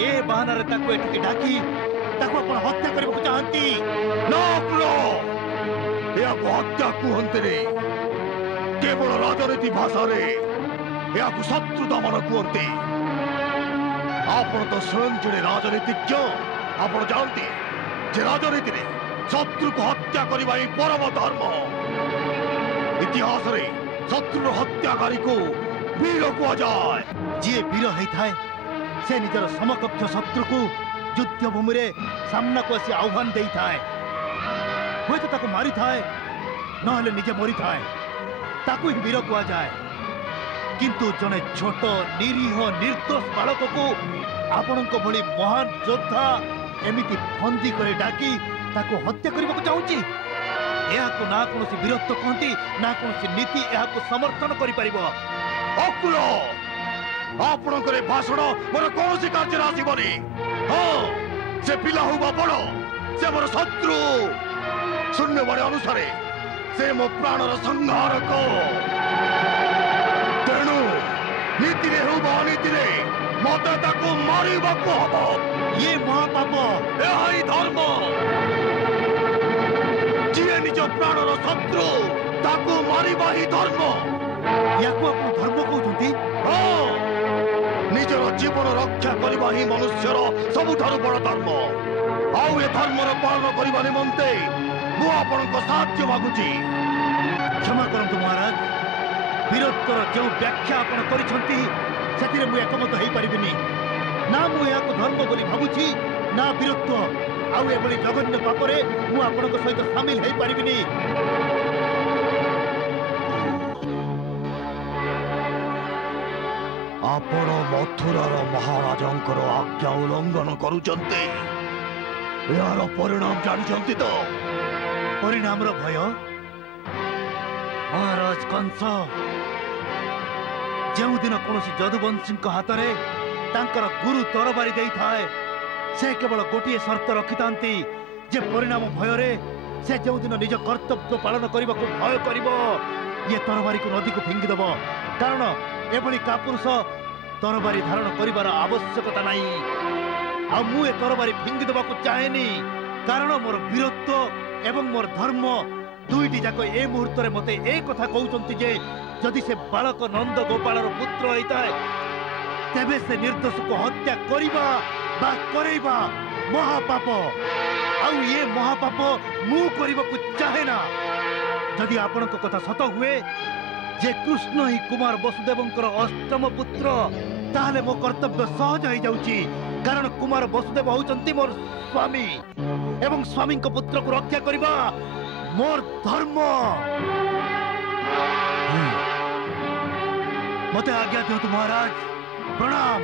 ए बहानारे ताको एठिके डाकी ताको आपण हत्या करने को चाहती ना अकुल या हत्या कहते केवल राजनीति भाषा या शत्रु दमन कहते आपण तो स्वयं जड़े राजनीतिज्ञ आपण जानते जे राजनीति में शत्रु को हत्या करने ही परम धर्म। इतिहास रे शत्रु हत्याकारी को वीर कह जाए। जी वीर होता है से निजर समकक्ष शत्रु को युद्ध भूमि रे सामना को आसी आह्वान दे था हुए तो ताको मारी था न निजे मरी था ताको ही वीर कह जाए। किंतु जने छोट निरीह निर्दोष बालक को आपण भली महान योद्धा एमिति बंदी करे डाकी ताको हत्या करने को चाहूँगी ना कौन वीरत्व कहती ना कौन नीति को समर्थन कर अकुल आपणकर भाषण मोर कौन कार्य आसबनी। हाँ से पिला हो बड़ से मोर शत्रु शून्यवाणी अनुसार से मो प्राणर संहारक तेणु नीति अनीति मत मारिबा हम ये महापाप यही धर्म जी निज प्राणर शत्रु ताको मारिबा ही धर्म या धर्म कहते निजर जीवन रक्षा करने ही मनुष्यर सबुठारु बड़ धर्म आउ ए धर्मर पालन करने निमंते मु आपनको साहाय्य मागुची। क्षमा करंतु महाराज वीरत्वर जो व्याख्या आपण करिसंती सेतिरे मु एकमत हेई परिबिनी ना मु याको धर्म बोली भाबुची ना वीरत्व आउ एभली जघन्य पापरे मु आपणक सहित शामिल हेई परिबिनी। आपण मथुरार महाराजंकर आज्ञा उल्लंघन करुचंते यार परिणाम जानिचंती तो परिणाम रो भय महाराज कंस जो दिन कौन जदुवंशी हाथ में तांकर गुरु तरबारी दे थाए से केवल गोटे शर्त रखी था जे परिणाम भय से जो दिन निज कर्तव्य पालन करने को भय कर ये तरबारी को नदी को फिंगी दब कारण एभली कापुरुष तरबारी धारण कर आवश्यकता नहीं आ मु ए तरबारी फिंगी दबा चाहेनी कारण मोर वीरत्व एवं मोर धर्म दुईटी जाक ए मुहूर्त में मते ए कथा कहउचंती जे जदि से बालक नंद गोपालर पुत्र होता है तेबे से निर्दोष को हत्या करिबा बा करैबा महापाप आउ ये महापाप मु करबा को चाहे ना। जदि आपण को कथा सत हुए जे कृष्ण ही कुमार वसुदेवंकर अष्टम पुत्र ताहले मो कर्तव्य सहज हो जाउची कारण कुमार वसुदेव होउचंती मोर स्वामी एवं स्वामी को पुत्र को रक्षा करिबा मोर धर्म। मते आज्ञा दियो महाराज प्रणाम।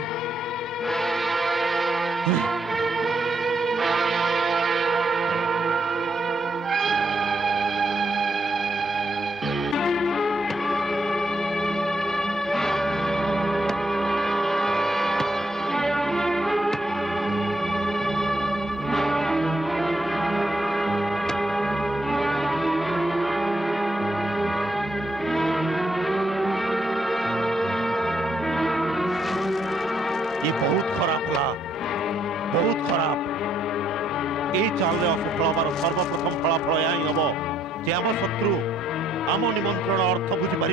सर्वप्रथम फलाफल या हम जे आम शत्रु आम निमंत्रण अर्थ बुझी पार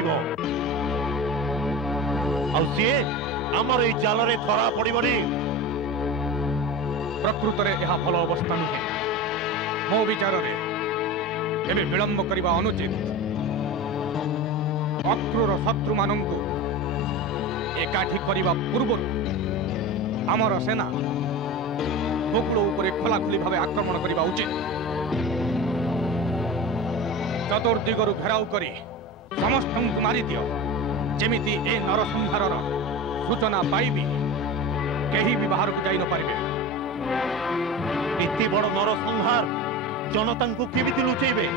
आमर ये जाल में धरा पड़बनी। प्रकृत में यह भल अवस्था नुहे मो विचार एवं विलंब करने अनुचित। अक्रूर शत्रु मानू एकाठी करने पूर्व आमर सेना मुकुड़ उपरे खोलाखोली भाव आक्रमण करने उचित। चतुर्दिगरु घेराव करी समस्त मारी दियो जेमिति ए नरसंहार सूचना पाइबी केही भी बाहर को जाई न पारिबे। एते बड़ नरसंहार जनता को केमिति लुचेबे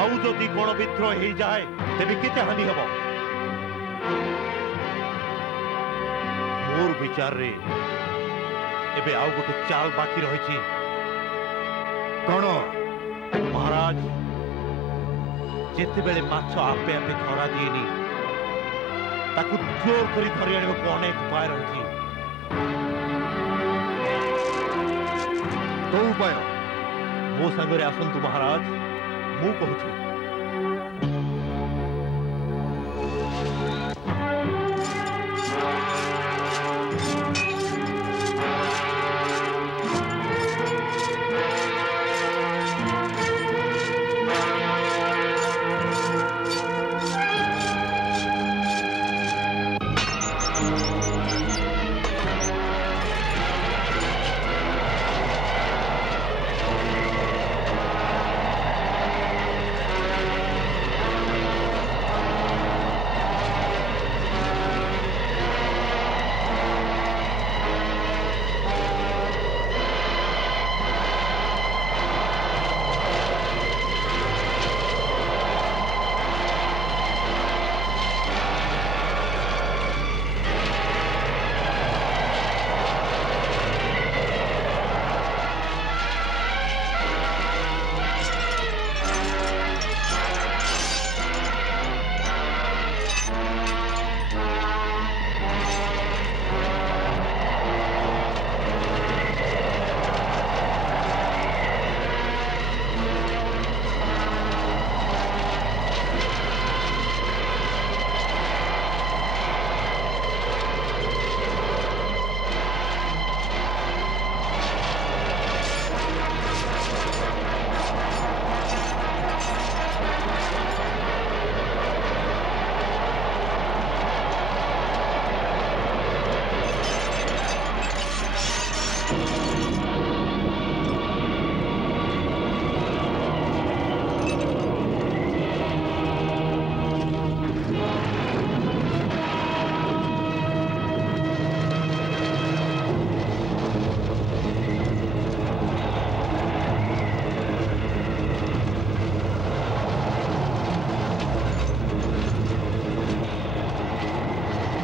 आउ जदि गण विद्रोह हो जाए तेबे केते हानि हबो मोर विचार रे एबे आउ गोटे चाल बाकी रही कौन महाराज जिते बेले माछ आपे आपे धरा दिएनी ताकू जोर करी धरी आने को अनेक उपाय रही तो उपाय मो संगरे आसंतु महाराज मु कहूँ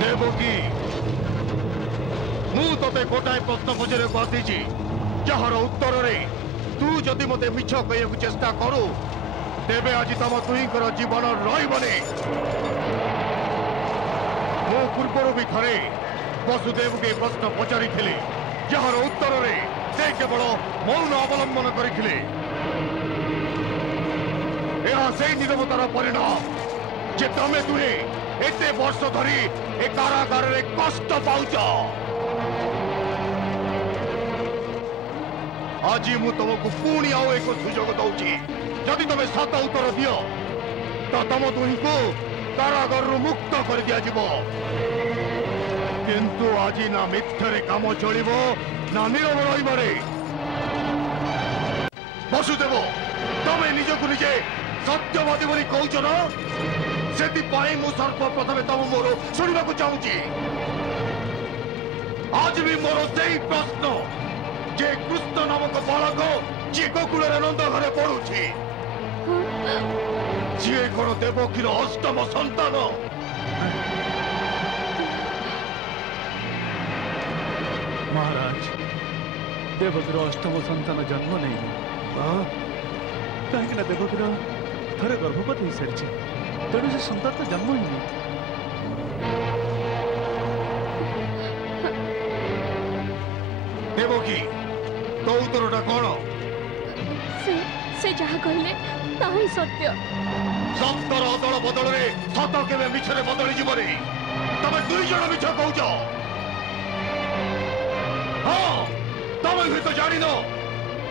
देवकी मु तते गोटाए प्रश्न पचारे को आसी जार उत्तर रे तू जदि मते मिछ कहू चेष्टा करू तेबे आज तम दुईकर जीवन रही मु पूर्वर भी थे वसुदेव के प्रश्न पचारि जार उत्तर रे से केवल मौन अवलंबन करथिले नीरवतार परिणाम जे तमे दुहे एते वर्ष धरी ए कारागार रे कष्ट पाउछ आज मु तुमको पुणी आउ एक सुजोग दौची जदि तुम सत उत्तर दियो तो तुम दुही को कारागार मुक्त कर दिया जीवो किंतु आज ना मिथ्यारे काम चलिबो ना नीरव रहिबारे वसुदेव तमे निजको निजे सत्यवादी बोली कहूछ ना से सर्वप्रथमे तुम मोर शुणा चाहूँगी आज भी मोर से प्रश्न जे कृष्ण नामक बालक जी गोकुल नंद घरे पड़ुछि जी कौन देवकीर अष्टम संतान महाराज देवकीर अष्टम संतान जन्म नहीं कहीं देवकीर थे गर्भवती हो सारी तेणु से संतान तो जन्म ही नहीं देवकी तो उत्तरटा कौन से जहाँ कहले ताही सत्य सप्तर अदल बदल सत के मिछरे बदली जीवन तमे दुई जन मिछ कौच हाँ तमे भी तो जान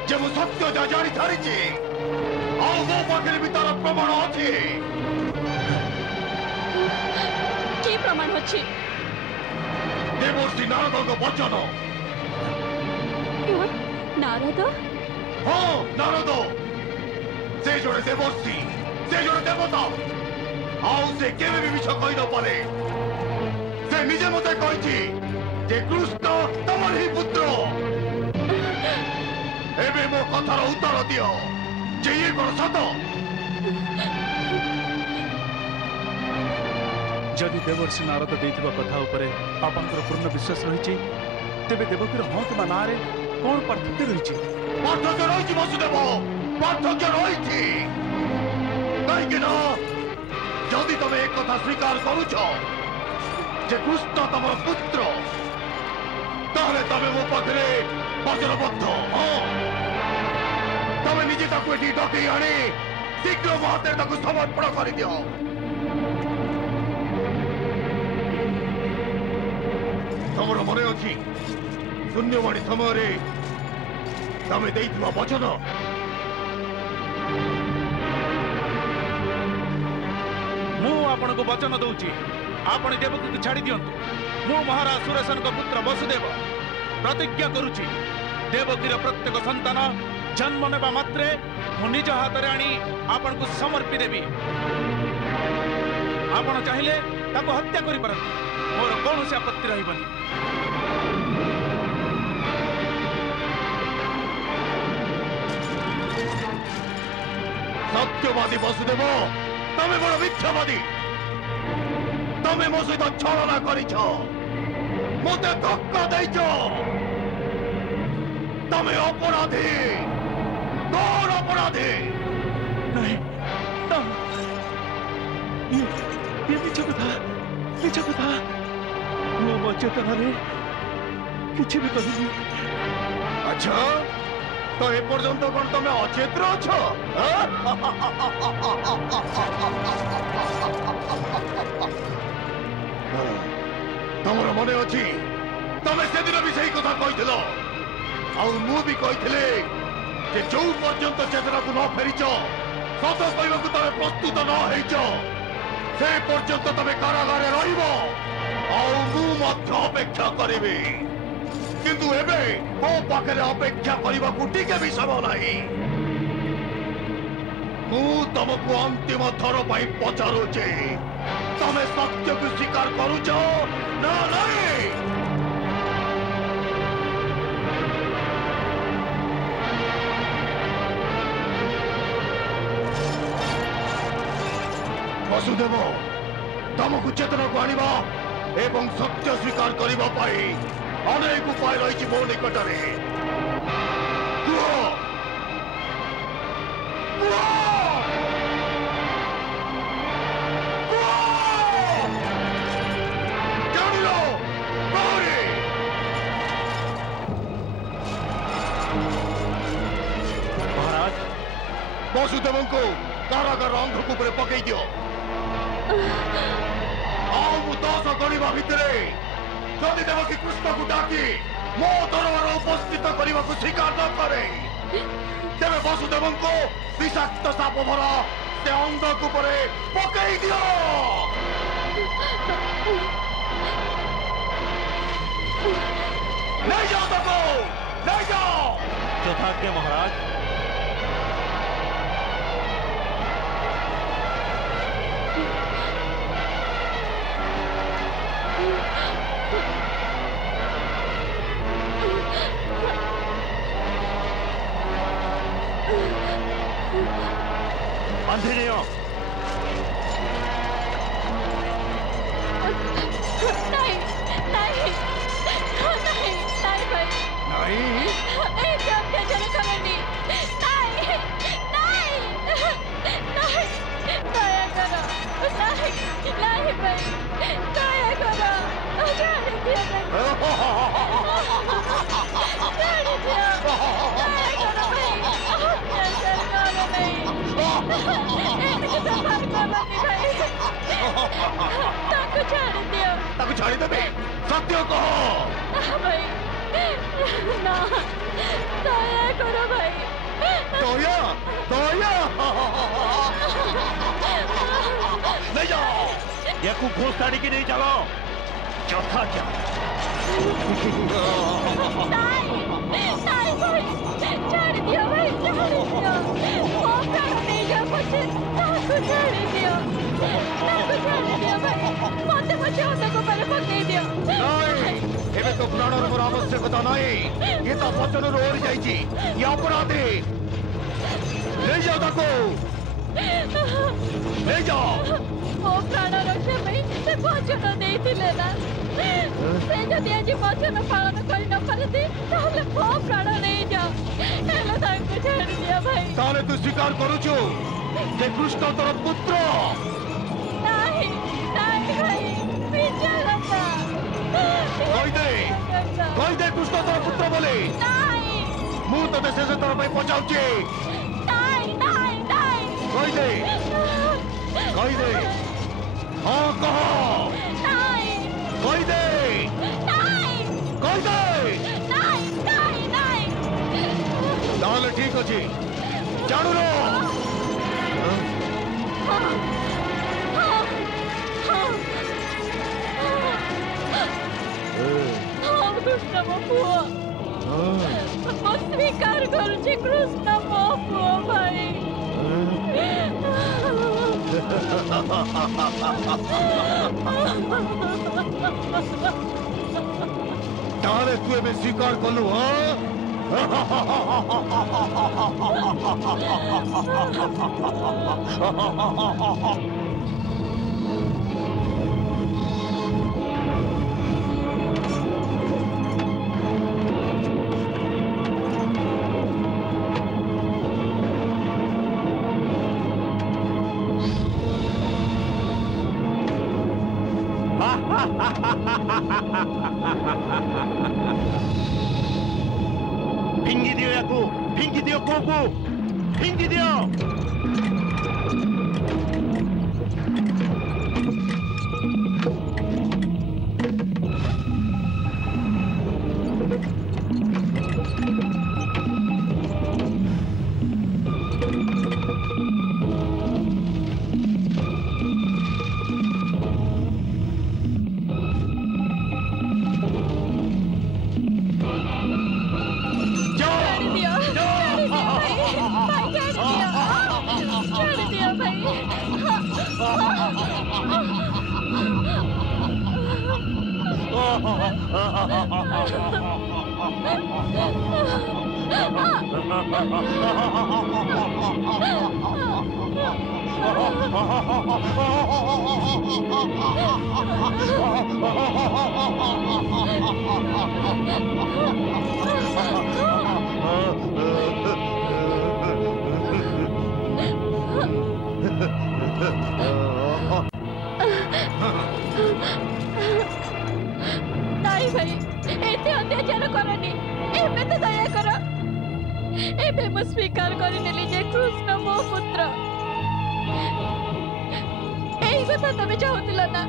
जे मु सत्य जा जानी सारी आओ मो पाखे भी तार प्रमाण अच्छी की प्रमाण अच्छी देवर्षि नारद वचन नारद हाँ नारद से जड़े देवर्षि से जड़े देवता आओ से केवे भी मिछ कहि न पारे से निजे मते कहिछि जे कृष्ण तमर ही पुत्र एबे मो कथार उत्तर दियो ଯେ ଇଏ କ'ଣ ସତ? जदि देवर्षि नारद देइथिबा कथा उपरे आपनकर पूर्ण विश्वास रहिछि तेबे देवकीर हाँ किबा ना रे कोन पार्थक्य रहिछि? पार्थक्य रहिछि वसुदेव, पार्थक्य रहिछि। काहेकि ना जदि तमे एक कथा स्वीकार करूछ जे कृष्ण तमर पुत्र ताहले तमे मो पाखरे वचनबद्ध। हाँ तमे निजे ताकू एठी डकै आनी शीघ्र मो हाते ताकू समर्पण करि दियो। तमर मने अछि शून्यवाणी समय तमे देइथिबा वचन मु आपण को वचन दउछि आपण देवकी को छाड़ी दियंतु। मु महाराज सुरेशन को पुत्र वसुदेव प्रतिज्ञा करुछि देवकीर प्रत्येक संतान जन्म नेबा मात्रे मु निज हाथ रे आनी आपण को समर्पी देबी। आपण चाहिले ताको हत्या करि परंतु मोर कोनोसी आपत्ति रहिबनी। सत्यवादी वसुदेव तमे बड़ मिथ्यावादी। तमे मो सहित छलना करिछ, मते धक्का दैछ। तमे अपराधी, घोर अपराधी। नहीं ना ये मिछ कथा मो चेतना रे किछि भी कहिनी। अच्छा तो ए पर्यंत कोन तमे अचेत्र अछ? तमर मने अछि तमे से दिन भी सही कथा कहिथिलो और मु भी कहिथिले जे जो पर्यंत चेतना को न फेरिछ सत कहबाकू तमे प्रस्तुत न हेइछ से पर्यंत तमे कारागारे रहिबो और मु मध्य अपेक्षा करिबी। किंतु एबे मो पाखरे अपेक्षा करबाकू टिके भी समय नाही। मु तुमको अंतिम थर पाई पचारुचे तमे सत्य को स्वीकार करूछ ना नहीं? वसुदेव तुमको चेतना को आनिबा एवं सत्य स्वीकार करिबा पाई अनेक उपाय रही मो निकटरे। महाराज वसुदेव को कारागार अंधक उपरे पकई दियो। आओ मु 10 गणिबा भितरे जदि देवकी कृष्ण को डाकी मो दरबार उपस्थित करने को स्वीकार न करे तेरे वसुदेव को विषाक्त साप भरा से अंधक उपरे पकई दियो। ले जाओ तको, ले जाओ। यथाज्ञा महाराज। अंधेरियों नहीं नहीं नहीं नहीं भाई नहीं एक अत्याचार करनी नहीं नहीं नहीं दया करो नहीं नहीं भाई दया करो छोड़ दिया छोड़ दिया दया करो भाई अत्याचार करो नहीं ताको छाड़ी दियो। ताको छाड़ी देबे सत्य कहो। भाई ना दया करो भाई। दया दया ले जाओ या को घोष ताड़ी की नहीं चलो चौथा क्या नहीं भाई छाड़ दियो भाई छाड़ दियो मौका नहीं जा मुझे ताको छाड़ी दियो भाई मते मुझे उनको पर पकड़ दियो। नहीं एबे तो प्राणर मोर आवश्यकता नहीं ये तो वचन ओर जाइछि ये अपराधी ले ନେଇଯାଅ ତାକୁ ନେଇଯାଅ। ମୋ ପ୍ରାଣ ରକ୍ଷା ପାଇଁ ସେ ବଚନ ଦେଇଥିଲେ ନା, ସେ ଯଦି ଆଜି ବଚନ ପାଳନ କରି ନ ପାରନ୍ତି ତାହେଲେ ମୋ ପ୍ରାଣ ନେଇଯାଅ, ହେଲେ ତାଙ୍କୁ ଛାଡ଼ିଦିଅ ଭାଇ। ତାହେଲେ ତୁ ସ୍ୱୀକାର କରୁଛୁ ଯେ କୃଷ୍ଣ ତୋର ପୁତ୍ର? ନାହିଁ ନାହିଁ ଭାଇ, ବିଚାରତା କହିଦେ କୃଷ୍ଣ ତୋର ପୁତ୍ର ବୋଲି। ନାହିଁ ମୁଁ ତତେ ଶେଷ ଥର ପାଇଁ ପଚାରୁଛି, ନାହିଁ ନାହିଁ ନାହିଁ କହିଦେ କହିଦେ। ହଁ କହ, ନାହିଁ କହିଦେ ନାହିଁ କହିଦେ। ନାହିଁ ନାହିଁ ନାହିଁ। ତାହେଲେ ଠିକ ଅଛି, ଜାଣୁନ କୃଷ୍ଣ ମୋ ପୁଅ, ମୁଁ ସ୍ୱୀକାର କରୁଛି କୃଷ୍ଣ ମୋ ପୁଅ ଭାଇ। ତାହେଲେ ତୁ ଏବେ ସ୍ୱୀକାର କଲୁ? ଫିଙ୍ଗି ଦିଅ ୟାକୁ, ଫିଙ୍ଗି ଦିଅ କୋକୁ, ଫିଙ୍ଗି ଦିଅ। नहीं भाई, एते अत्याचार करनी, एबे तो दया करो। एबे मु स्वीकार करिनेली जे कृष्ण मो पुत्र। एई कथा तबे चाहुतिला ना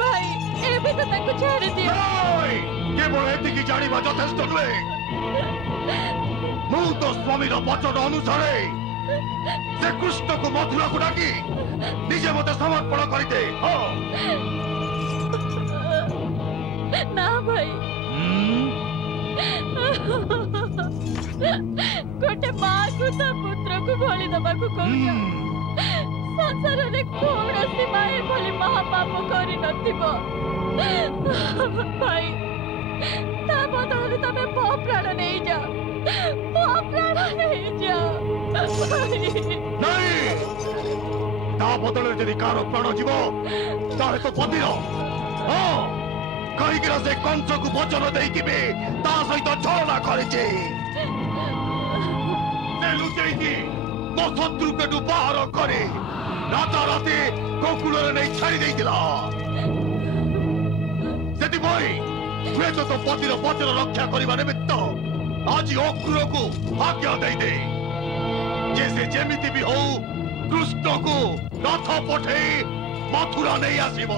भाई, एबे तो ताको छाड़ी दियो। केवल एतिकी जानिबा यथेष्ट नुहे। मु तो स्वामीर वचन अनुसारे से कृष्ण को मथुरा को डाकी निजे मते समर्पण करिदे। ना भाई, गोटे माँ को ता पुत्र को बलि दबा को कहूछ। संसार रे कौनसी माए भली महापाप करी नथिबो भाई। ता बदले तमे मो प्राण नहीं जाओ, मो प्राण नहीं जाओ नहीं। ता बदले यदि कार प्राण जीव ताहे तो पतिर। हां, कहीं से कंस को वचन देकी भी ता सहित छलना करिचे। से लुचेकी मो शत्रु पेटू बाहर करे राता राते गोकुल नहीं छाड़ी देइतिला। सेति भाई हुए तो पतिर वचन रक्षा करने निमित्त आज अक्रूर को आज्ञा दे दे जैसे जेमिति भी हो कृष्ण को रथ पठे मथुरा नहीं आसीब।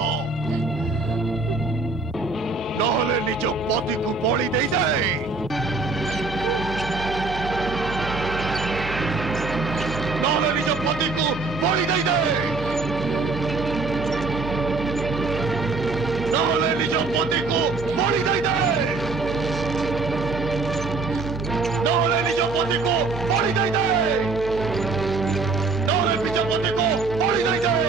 नहले निज पति को बलि दे दे। नहले निज पति को बलि दे दे। नहले निज पति को बलि दे दे। नहले निज पति को बलि दे दे। नहले निज पति को बलि दे दे।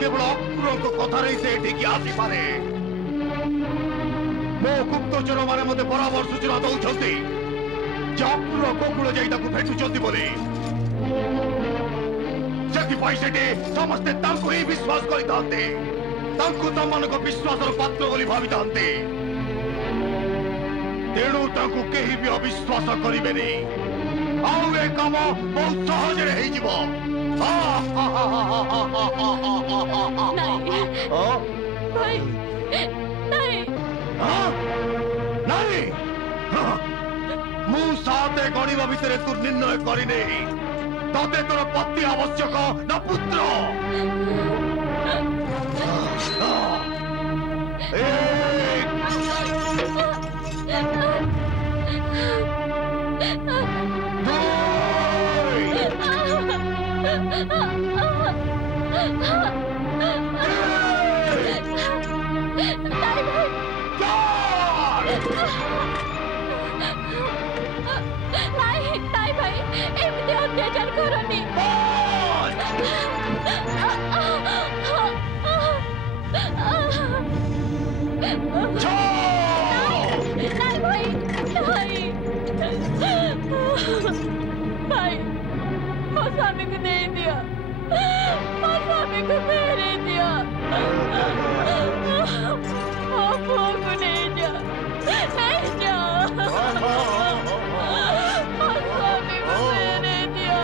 केवल अक्रूर कथार से एठिकी आसीपारे मो गुप्तचर माने मते बराबर सूचना दौरान अक्रूर गोकुल जाई भेटुंट बोली से समस्ते ही विश्वास करते विश्वास पात्र बोली भावी तेणु कहीं भी अविश्वास करें आउ ए काम बहुत सहज मुते गणिबा भितर तू निर्णय करने तते तोर पति आवश्यक न पुत्र अत्याचार करनी भाई मो स्वामी को दे दिया मो स्वामी को फेरे दिया मो को नहीं जा नहीं जा मो स्वामी को फेरे दिया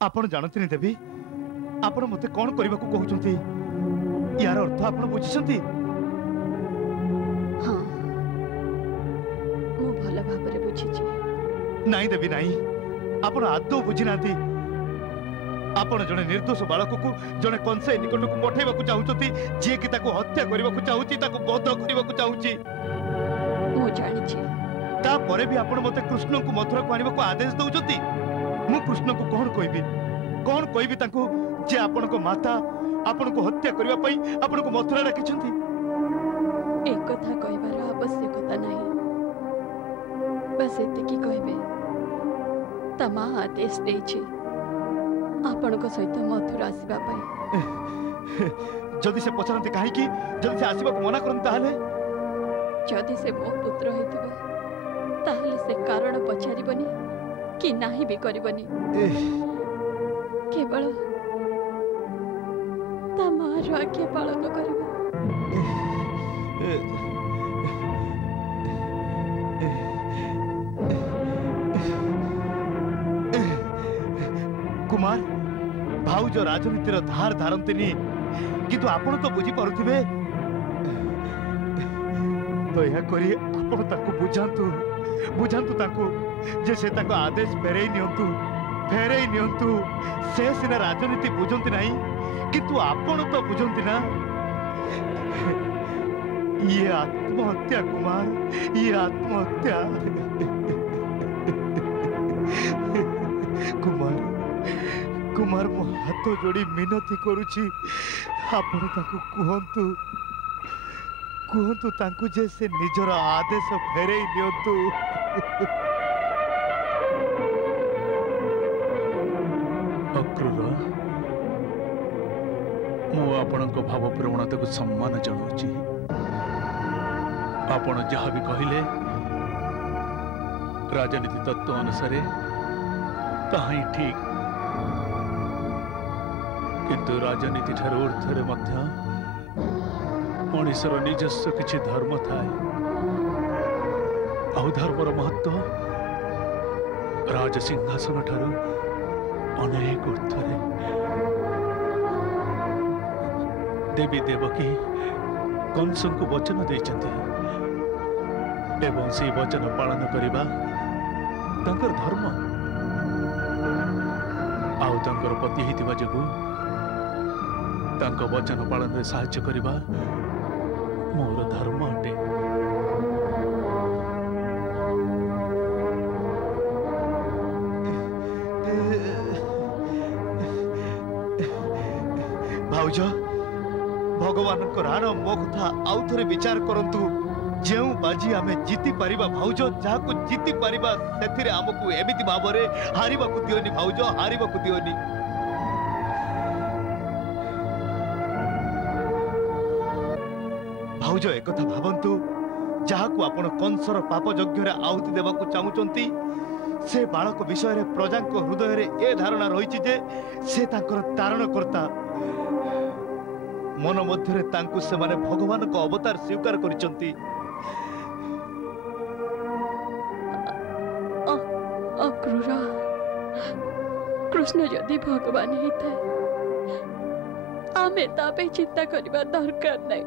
आपण जानते देवी आपण मते कौन करने को कहते यार अर्थ आपण बुझी हाँ मु भल भाव बुझी नाई देवी नाई आपण आदौ बुझी ना आपण जड़े निर्दोष बालक को जड़े कंसाई निकट को पठेबा को चाहूचती जे कि ताको हत्या करबा को चाहूची ताको बध करबा को चाहूची मु जानि छी ता परे भी आपण मते कृष्ण को मथुरा को आनिबा को आदेश दउचती मु कृष्ण को कौन कहबी ताको जे आपण को माता आपण को हत्या करबा पई आपण को मथुरा डाकिछंती एक कथा कहबार आवश्यकता नहीं बस एतिकी कहबे तमा आदेश देछि आपण को सहित मथुरा आसीबा पई जदि से पचरंती काहे कि जदि से आसीबा को मना करन ताहले जदि से मो पुत्र होइतबे ताहले से कारण पछारिबनी कि नाही भी करबनी केवल तमार आज्ञा पालन करबो कुमार भाउज राजनीतिर धार धारती किंतु आपण तो बुझी पारुथिबे दया करी आपण ताको बुझांतु ताको जे से ताको आदेश फेरई नियंतु से सिना राजनीति बुझंती नहीं किंतु आपण तो बुझंती ना ये आत्महत्या कुमार ये आत्महत्या कुमार मो हाथ जोड़ी मिनती करुची आपण ताको कहंतु तांकु जे से निजर आदेश फेरई नियंतु अक्रूर मु आपणक भाव प्रवणता को सम्मान जनाऊँगी आपण जहाँ भी कहले राजनीति तत्व अनुसार ताही ठीक किंतु राजनीति ठार ऊर्ध्वरे मध्य मनुष्यर निजस्व किछि धर्म थाए आउ धर्मर महत्व राजसिंहासन ठार अनेक ऊर्ध्वरे देवी देवकी कंस को वचन देइछन्ति एवं से वचन पालन करिबा तांकर धर्म आउ तांकर पति हितिबा जगु तांको वचन पालन रे सहाय्य करिबा मोर धर्म अटे भाउज भगवान को राण मो कथा आउ थरे विचार करंतु जो बाजी आमे जीति पारिबा भाउज जाको जीति पारिबा सेथिरे हमकु एमिति भाबरे हारिबा को दियोनी भाउज हारिबा को दियोनी भाउज एक कथा भाबंतु जाहाकु आपण कंसर पाप यज्ञ रे आहुति देबाकू चाहुचंती से बालक विषय रे प्रजांक हृदय रे ए धारणा रहिछि जे से तांकर तारण करता मन मध्य रे तांकु से माने भगवान को अवतार स्वीकार करिसंती अक्रूर कृष्ण यदि भगवान ही थे आमे तापे चिंता करबा दरकार नहीं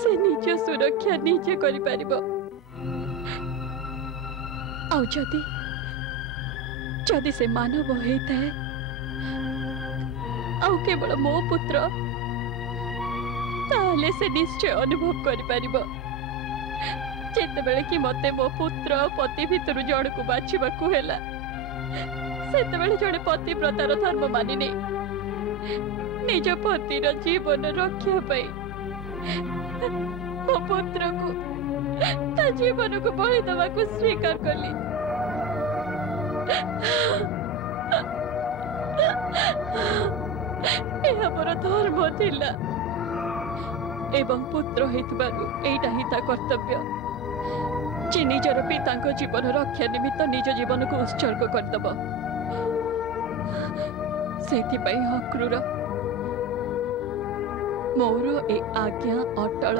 से निज सुरक्षा निजे करि परिबो आउ जदि से मानव होता है आउ केवल मो पुत्र ताले से निश्चय अनुभव करि परिबो जेते बेले कि मते मो पुत्र पति भितर जण को बाछिबा को हैला सेते बेले जणे पति प्रतार धर्म मानि नै निज पतिर जीवन रक्षा पाई मो पुत्र को ता जीवन को बलि देवा को स्वीकार करली यह मोर धर्म थिला एवं पुत्र हेतबारु एटा ही ता कर्तव्य जे निजर पिता जीवन रक्षा निमित्त निज जीवन को उत्सर्ग करदब सेथिपाई अक्रूर मोर ए आज्ञा अटल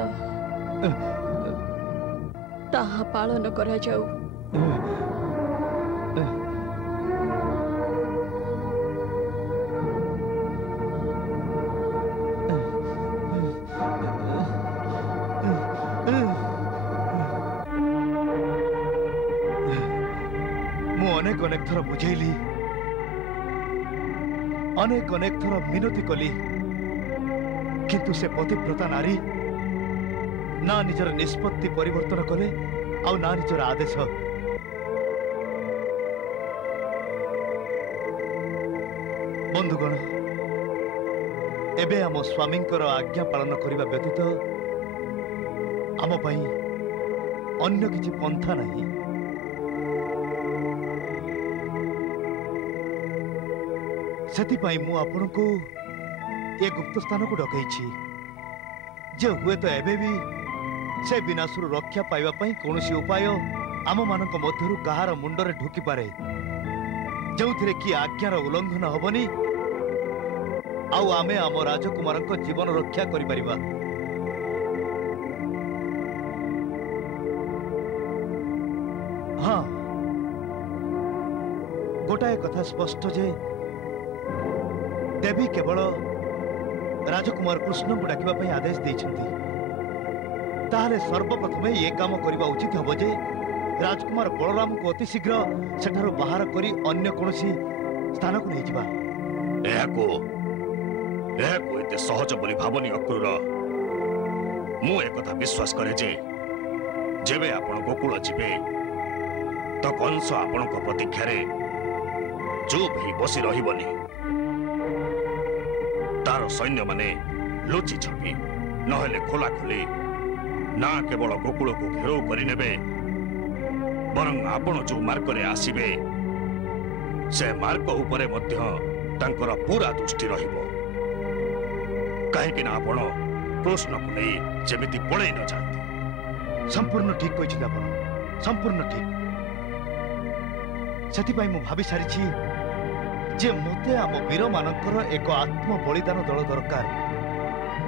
ताहा पालन करा जाऊ अनेक अनेक थर बुझेली अनेक अनेक थर मिनती कली किंतु से पतिव्रता नारी ना निजर निष्पत्ति परिवर्तन कले आ ना निजर आदेश बंधुगण एबे आम स्वामींकर आज्ञा पालन करने व्यतीत आम पई अन्य किछि पंथा नहीं सेतिपाई मु आपन को ये गुप्त स्थान को डकई जे हुए तो एबे भी से विनाशुर रक्षा पाइबा पई कोनोसी उपाय आम मानक मध्यरु कहार मुंडरे ढुकी पारे जोथिरे कि आज्ञार उल्लंघन हबनी आउ आमे आम राजकुमारक जीवन रक्षा करि परिबा हाँ गोटाए कथा स्पष्ट जे देवी केवल राजकुमार कृष्ण को डाकिबा पई आदेश देइछंती ताहले सर्वप्रथमे ये काम करबा उचित हबो जे राजकुमार बलराम को अति शीघ्र सेठारो बाहर करी अन्य कोनोसी स्थान को नै जिबा एको एते सहज बोली भाबनी अक्रूर मु एक कथा विश्वास करे जे जेबे आपण गोकुल जिबे तो कंस आपण को प्रतीक्षा रे चुप ही बसी रहिबनी तार सैन्य माने लुचि छपी नहेले खोला खोली ना केवल गोकुल को घेराव करि नेबे बरं आपण जो मार्ग रे आसीबे से मार्ग उपरे मध्य तांकर पूरा दृष्टि रहिबो काहे कि ना आपण प्रश्न को नै जेमिति पळै न जाते संपूर्ण ठीक कहिछि आपण संपूर्ण ठीक सेति पई मु भाबी सारी छी जे मते आम वीर मानकर एक आत्म बलिदान दल दरकार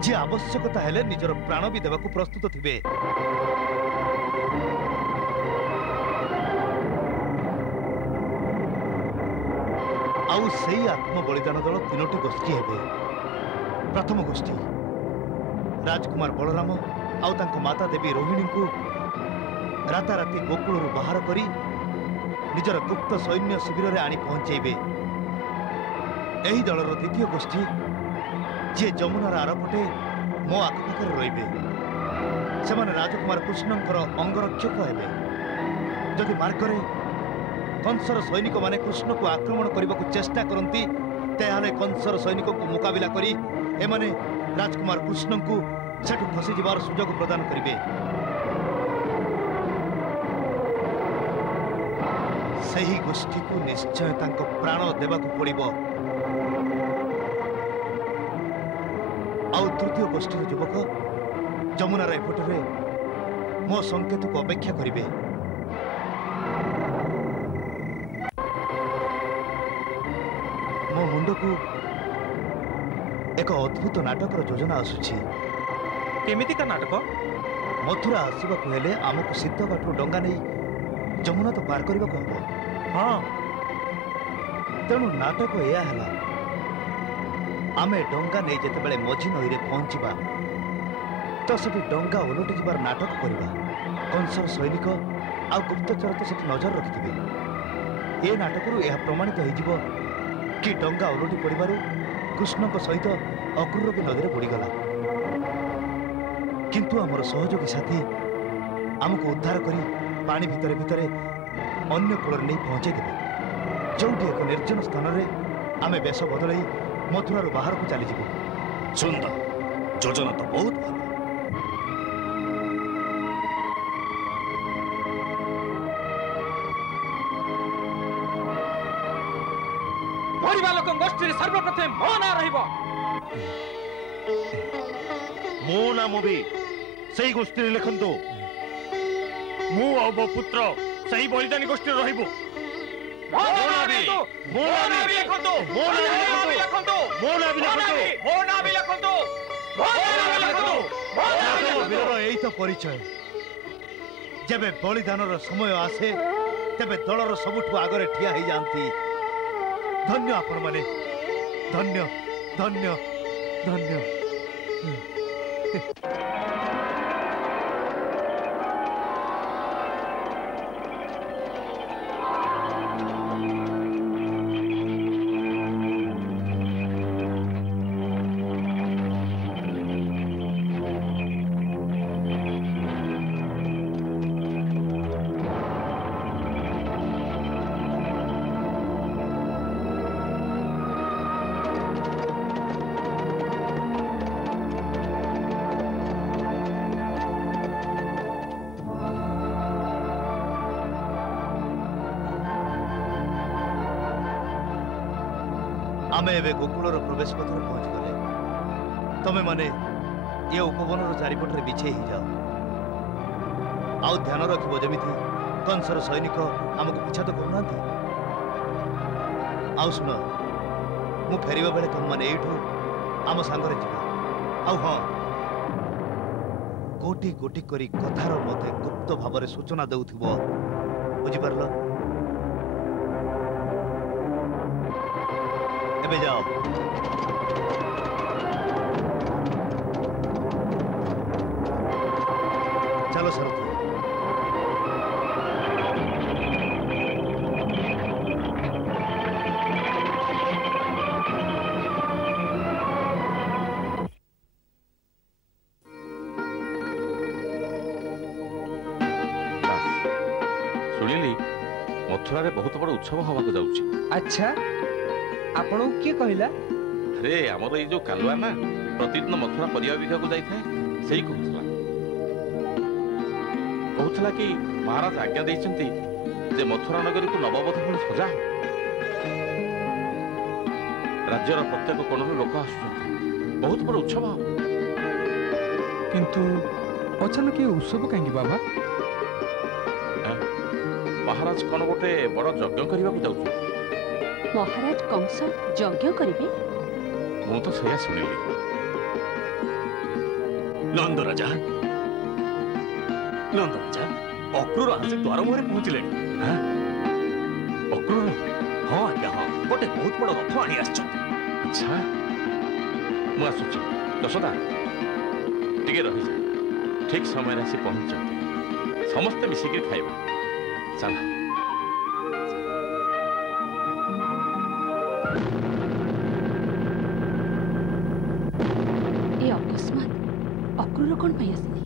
जे आवश्यकता हेले निजर प्राण भी देवाकू प्रस्तुत थिबे आउ सेही आत्म बलिदान दल तीनोटी गोष्ठी हेबे प्रथम गोष्ठी राजकुमार बलराम आउ तांको माता देवी रोहिणी को राताराती गोकुल बाहर करी निजर गुप्त सैन्य शिविर रे आनी पहुंचेबे एही दलर द्वितीय गोष्ठी जे जमुनार आरपटे मो आखपाखे रहिबे से माने राजकुमार कृष्णंकर अंगरक्षक हेबे जदि मार्गरे कंसर सैनिक माने कृष्ण को आक्रमण करने को चेष्टा करती कंसर सैनिक को मुकाबिला करी एमाने राजकुमार कृष्ण को सेठू फसी जीवार सुजोग प्रदान करिवे सही गोष्ठी को निश्चय तांको प्राण देवाकू पड़िबो। आउ तृतीय गोष्ठी युवक जमुनार एपटरे मो संकेत को अपेक्षा करिवे। मो मुंड को एक अद्भुत नाटक योजना आसुछि। केमिति का नाटक? मथुरा आसवा हेले आमको सिद्ध घाटू डंगा नहीं जमुना तो पार करने को हम। हाँ तेणु नाटक यह है आमे डंगा नहीं जिते मझी नई रे पहुंचवा तो सेठी डंगा ओलटि जबार नाटक करवा। कंसर सैनिक आ गुप्तचर तो सेठी नजर रखिथिबे। ए नाटकरू यह प्रमाणित हो कि डंगा ओलटि पड़िबारु कृष्ण सहित अक्रूर भी नदी में बुड़ीगला। किंतु आमर सहयोगी साथी आमको उद्धार करी पानी भितरे भितरे अन्य कूल नहीं पहुंचे देवे जो एक निर्जन स्थान में आमे बेश बदल मथुरा बाहर को चली जाबू। सुंदर योजना तो बहुत भल। मरिबा लोक गोष्ठी सर्वप्रथम मो ना रहिबो। मो नाम भी सही गोष्ठी लिखंतु। मु और मो पुत्र सही बलिदानी गोष्ठी रहिबो। यही तो परिचय जेबे बलिदान समय आसे तेबे दलर सबुठु आगरे ठिया ही जाती। धन्य आपण माने धन्य धन्य धन्य। आमे एवं गोकुलर प्रवेश पथर पहुंच गले। तमे माने ये उपवनर चारिपटे बिछे ही जाओ। आउ ध्यान रखिबो जेमिति कंसर सैनिक आमको पिछा तो करूना। आउ सुन मु फेरिबा बेले तुम माने एठू आम सांगरे जिबा। आउ हां कोटी कोटी करी कथार मते गुप्त भावरे सूचना देउथिबो। बुझि परलो? एबे जाओ। चलो सरथी। शुणिली मथुरा रे बहुत बड़ उत्सव हवा को जाउची। अच्छा आपण किए कहला? अरे हमर ये जो कालुआ ना प्रतिदिन मथुरा परिया विका को जाई थाए सेही कहूला कि महाराज आज्ञा दैछंती जे मथुरा नगरी को नवबध भଳି सजा हो। राज्यर प्रत्येक कोणरू लोक आसुछंती बहुत बड़ उत्सव हो। किंतु अचानक ये उत्सव कहीं बाबा? महाराज कौन गोटे बड़ यज्ञ करने को जाऊँ। महाराज कंस यज्ञ करिवे? मु तो सया सुनिली। नंद राजा अक्रूर आसी द्वार मुहरे पहुंचले। अक्रूर? हाँ आज्ञा हाँ गोटे बहुत बड़ रथ आनी आछन। अच्छा मु आसुची। यशोदा टिके रही जा ठीक समय आसी पहुंच समस्ते मिसिक खाइबा। चल ये अकस्मात अक्रूर कौन पाई आसिले?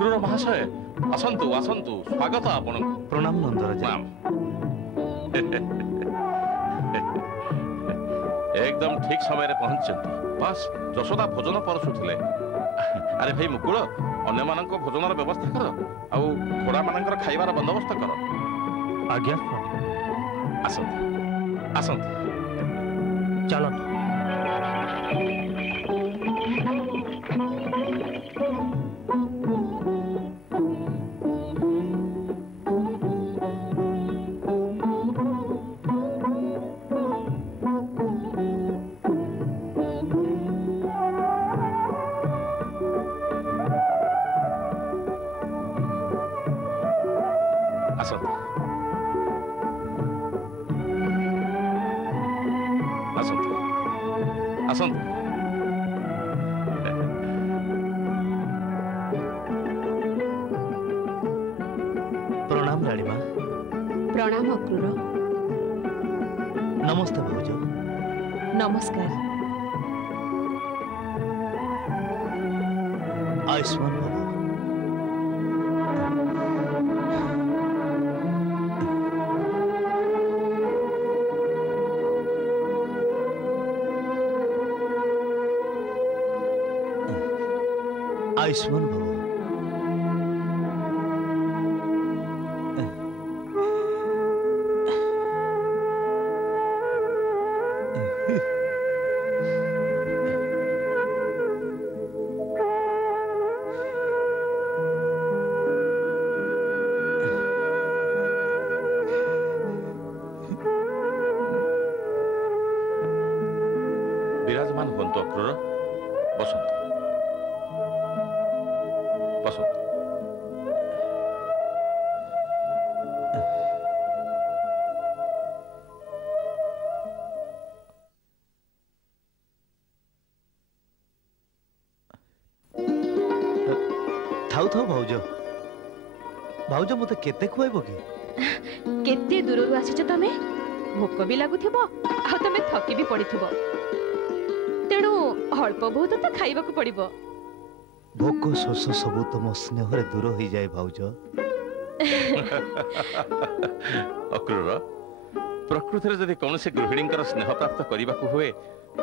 ଅକ୍ରୁର ମହାଶୟ ଆସନ୍ତୁ ଆସନ୍ତୁ ସ୍ୱାଗତ ଆପଣଙ୍କୁ। ପ୍ରଣାମ ନନ୍ଦରାଜା। एकदम ठीक समय पहुंचते बस यशोदा भोजन परसुले। अरे भाई मुकुल अन्य मानक भोजन व्यवस्था कर आउ घोड़ा मानकर खाइबार बंदोबस्त कर। आज्ञा आसंत आसंत चलो प्रणाम राणीमा। प्रणाम अक्रूर। नमस्ते भौज। नमस्कार। आयुष्मान भव। आयुष्मान भव। विराजमान हूँ अक्रूर। बसंत बसंत। थाउ थाउ भाउज भाउज मते केते खुआइबो कि? केते दूररु आसिछ तमे? भोक भी लागुथिबो आ तमे थकी भी पड़िथिबो, तेणु अल्प बहुत तो खाइबा को पड़िबो। भोक शोष सबु तुम स्नेह रे दूर हो जाए भाउज। अक्रूर प्रकृति जदि कौन से गृहिणी स्नेह प्राप्त करने को हुए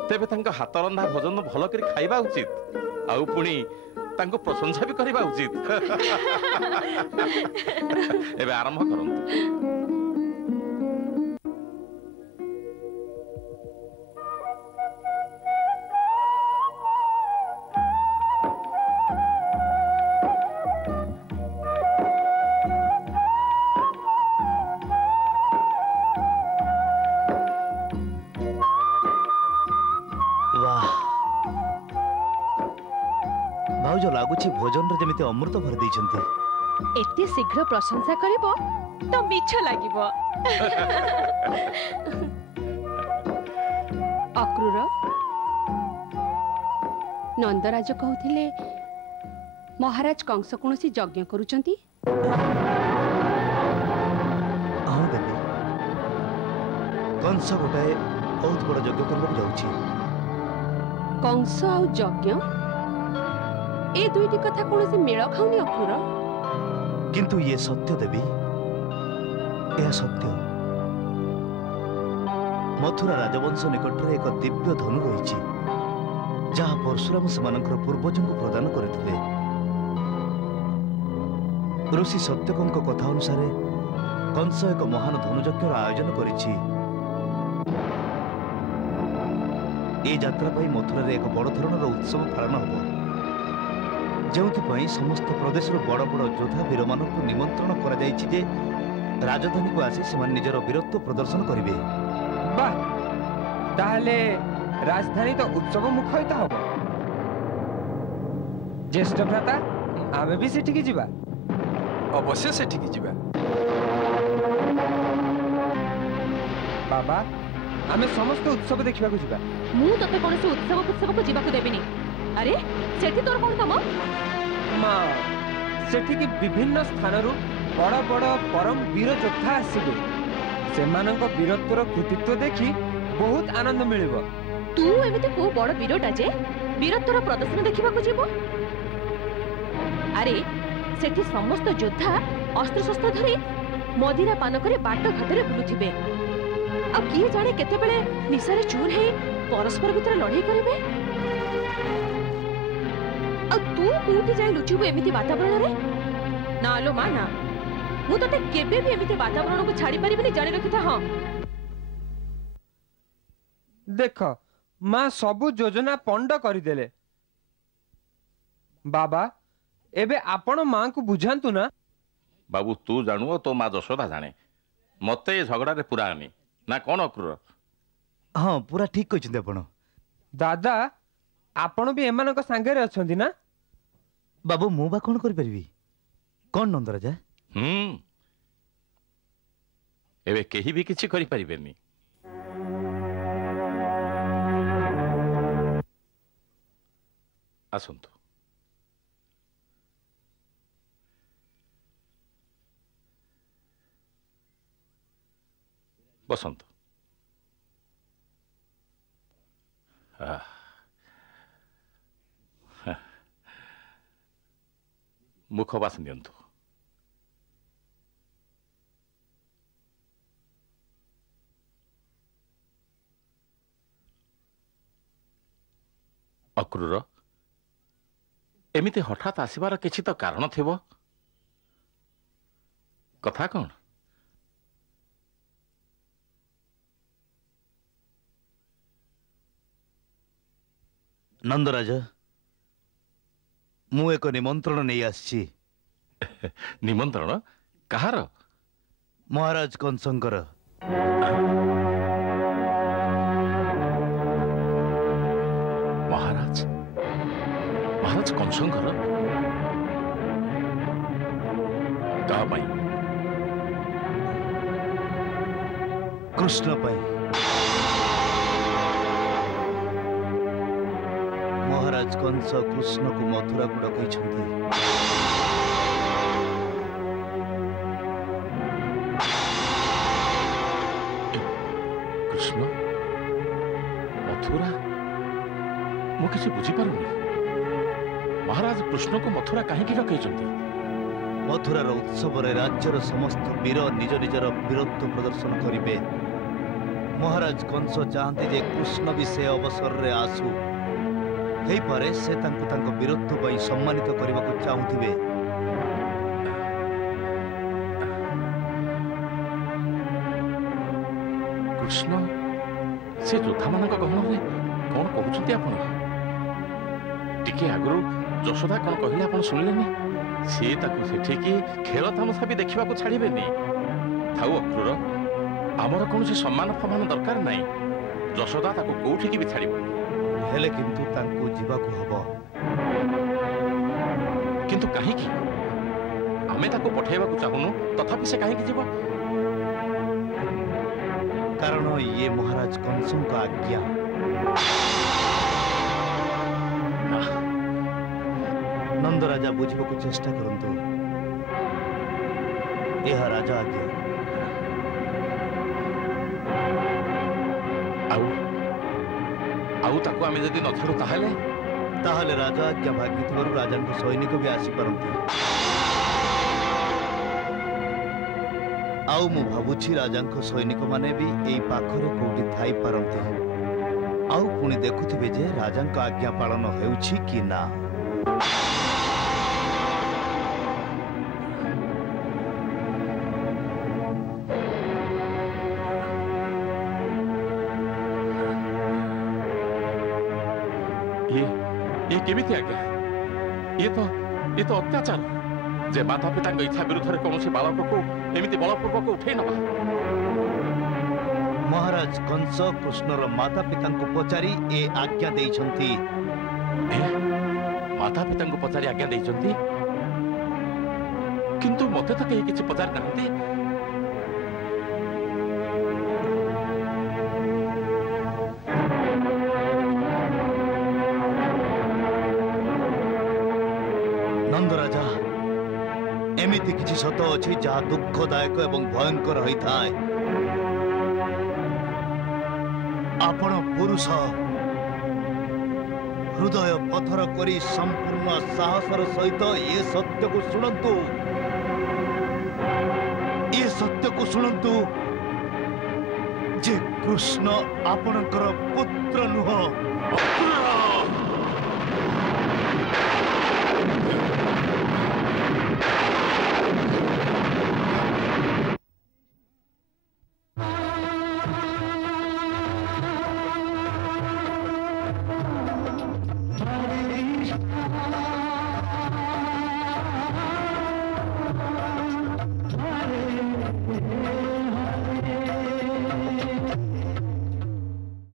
तेबे तांको हाथ रंधा भोजन भल कर खाइबा उचित आउ पुणी तांको प्रशंसा भी करबा उचित। एबे आरंभ करंतु। भाउज लागुची भोजन रे जमिते अमृत भर दैछंती। एते शीघ्र प्रशंसा करिबो तो मिछ लागिबो। अक्रूर नंदराज कहउथिले महाराज कंस कोनसी यज्ञ करूचंती? हां देवी कंस गोटाए बहुत बड़ यज्ञ करबा जाउची। कंस आ यज्ञ ए दुईटी कथा कोनसी मेळ खाउनी अक्रूर? किंतु ये सत्य देवी, यह सत्य। मथुरा राजवंश निकट रे एक दिव्य धनु रही जहा परशुराम सेमानकर पूर्वजों को प्रदान करथिले। ऋषि सत्यकंक कथा अनुसार कंस एक महान धनुयज्ञर आयोजन करिछि। ए यात्रा पाई मथुरा रे एक बड़ धरणर उत्सव पालन होबो, जेउथि समस्त प्रदेश बड़ बड़ योद्धा वीर मानक निमंत्रण करा जायछि जे राजधानी को आसी सेमान निजर वीरत्व प्रदर्शन करिवे। वाह, ताहले राजधानी तो उत्सव मुखरित होबो। ज्येष्ठ भ्राता आमे भी सेठी जिबा। अवश्य सेठी जिबा। बाबा आमे समस्त उत्सव देखिबा को जिबा। मु तते कोनसे उत्सव को जिबा को देबिनी। अरे सेठी तोर कोन काम? मां सेठी की विभिन्न स्थानरू बड़ बड़ परम वीर योद्धा आसीबे। सेमानक वीरत्वर कृतित्व देखि बहुत आनंद मिलिबो। तू एमिते को बड़ वीरटा जे वीरत्वर प्रदर्शन देखिबा को जिवो? अरे सेठी समस्त योद्धा अस्त्र शस्त्र धरी मदिरा पान करे बाट घाटरे बुलुथिबे। आ किए जाने केते बेले निशारे चूर हे परस्पर भितर लड़ाई करिवे। आ तू कोठी जाई लुचिबो एमिति वातावरण रे? ना लो मा ना, मु तते केबे भी एमिति वातावरण को छाड़ी परिबेनी, जानि रखिथा। हां देख माँ सबु योजना पंड करदेले। बाबा एबे आपण माँ को बुझांतु ना। बाबू तू जानू तो माँ जशोदा जाने, मत ये झगड़ा रे पूरा आनी ना कौन अक्रूर। हाँ पूरा ठीक कहते आपण। दादा आपण भी एमानक सांगरे अछंती ना? बाबू मु बा कोन करि परिबी? कोन नंदराजा? एबे केही भी किछि करि परिबेनी। आसंतु बसंत। मुखबास नियंतु। अक्रूर एमिति हठात आसबार किछि तो कारण थिबो, कथा कौन? नंदराज मु एक निमंत्रण नहीं आसी। निमंत्रण कहार? महाराज कंसंकर। महाराज महाराज कंसंकर का पाई? कृष्ण पाई। महाराज कंस कृष्ण को मथुरा को डकैछन्ति। कृष्ण मथुरा? मु किसी बुझी पारुनी। महाराज कृष्ण को मथुरा कहीं डकैछन्ति? मथुरार उत्सव रे राज्यर समस्त वीर निज निजर वीरत्व प्रदर्शन करिवे। महाराज कंस चाहते जे कृष्ण भी से अवसर रे आसु। हेई पारे से तांको वीरत्व पई सम्मानित करबा को चाहुथिबे। कृष्ण से योद्धा मान गहन रे कौन कहउछथि आपण? टिके आगरु यशोदा कौन कहले आपण सुनलेनी? से ताकू सेठी की खेल तामसा भी देखिबा को छाड़िबेनी। थाउ अक्रूर आमर कौन से सम्मान फमान दरकार नाही। यशोदा ताकू कोठी की भी छाड़िबो। हेले किंतु तांको जीवा को हबो। किंतु काहे की आमे ताको पठेबा को चाहुनु, तथापि से काहे की जीवो? कारण ये महाराज कंसों का आज्ञा। नंद राजा बुझिबा को चेष्टा करंतु। यह राजा आज्ञा। आउ ताको आमे जदी न छाडू ताहले राजा आज्ञा भागिथिबारु राजा को सैनिक भी आसी परंती। आउ मु भाबुछि राजा को सैनिक माने भी एई पाखरे कोठी थाई परंती। आउ पुणी देखुथिबे जे राजा को आज्ञा पालन हेउछि कि ना। ये केमिति आज्ञा? ये तो अत्याचार जे माता पिता इच्छा विरुद्ध रे कौन से बालक को एमिति बलपूर्वक उठे नबा। महाराज कंस कृष्णर माता पिता को पचारी ए आज्ञा देइछंती। माता पिता को पचारी आज्ञा देइछंती, किंतु मते तो कहीं किछि पचार नाहंती। नंदराजा एमिति किछि सत अछि जहा दुखदायक एवं भयंकर होइथाय। आपण पुरुष हृदय पथर करी संपूर्ण साहसर सहित ये सत्य को शुणु ये सत्य को शुणु जे कृष्ण आपणकर पुत्र नुह।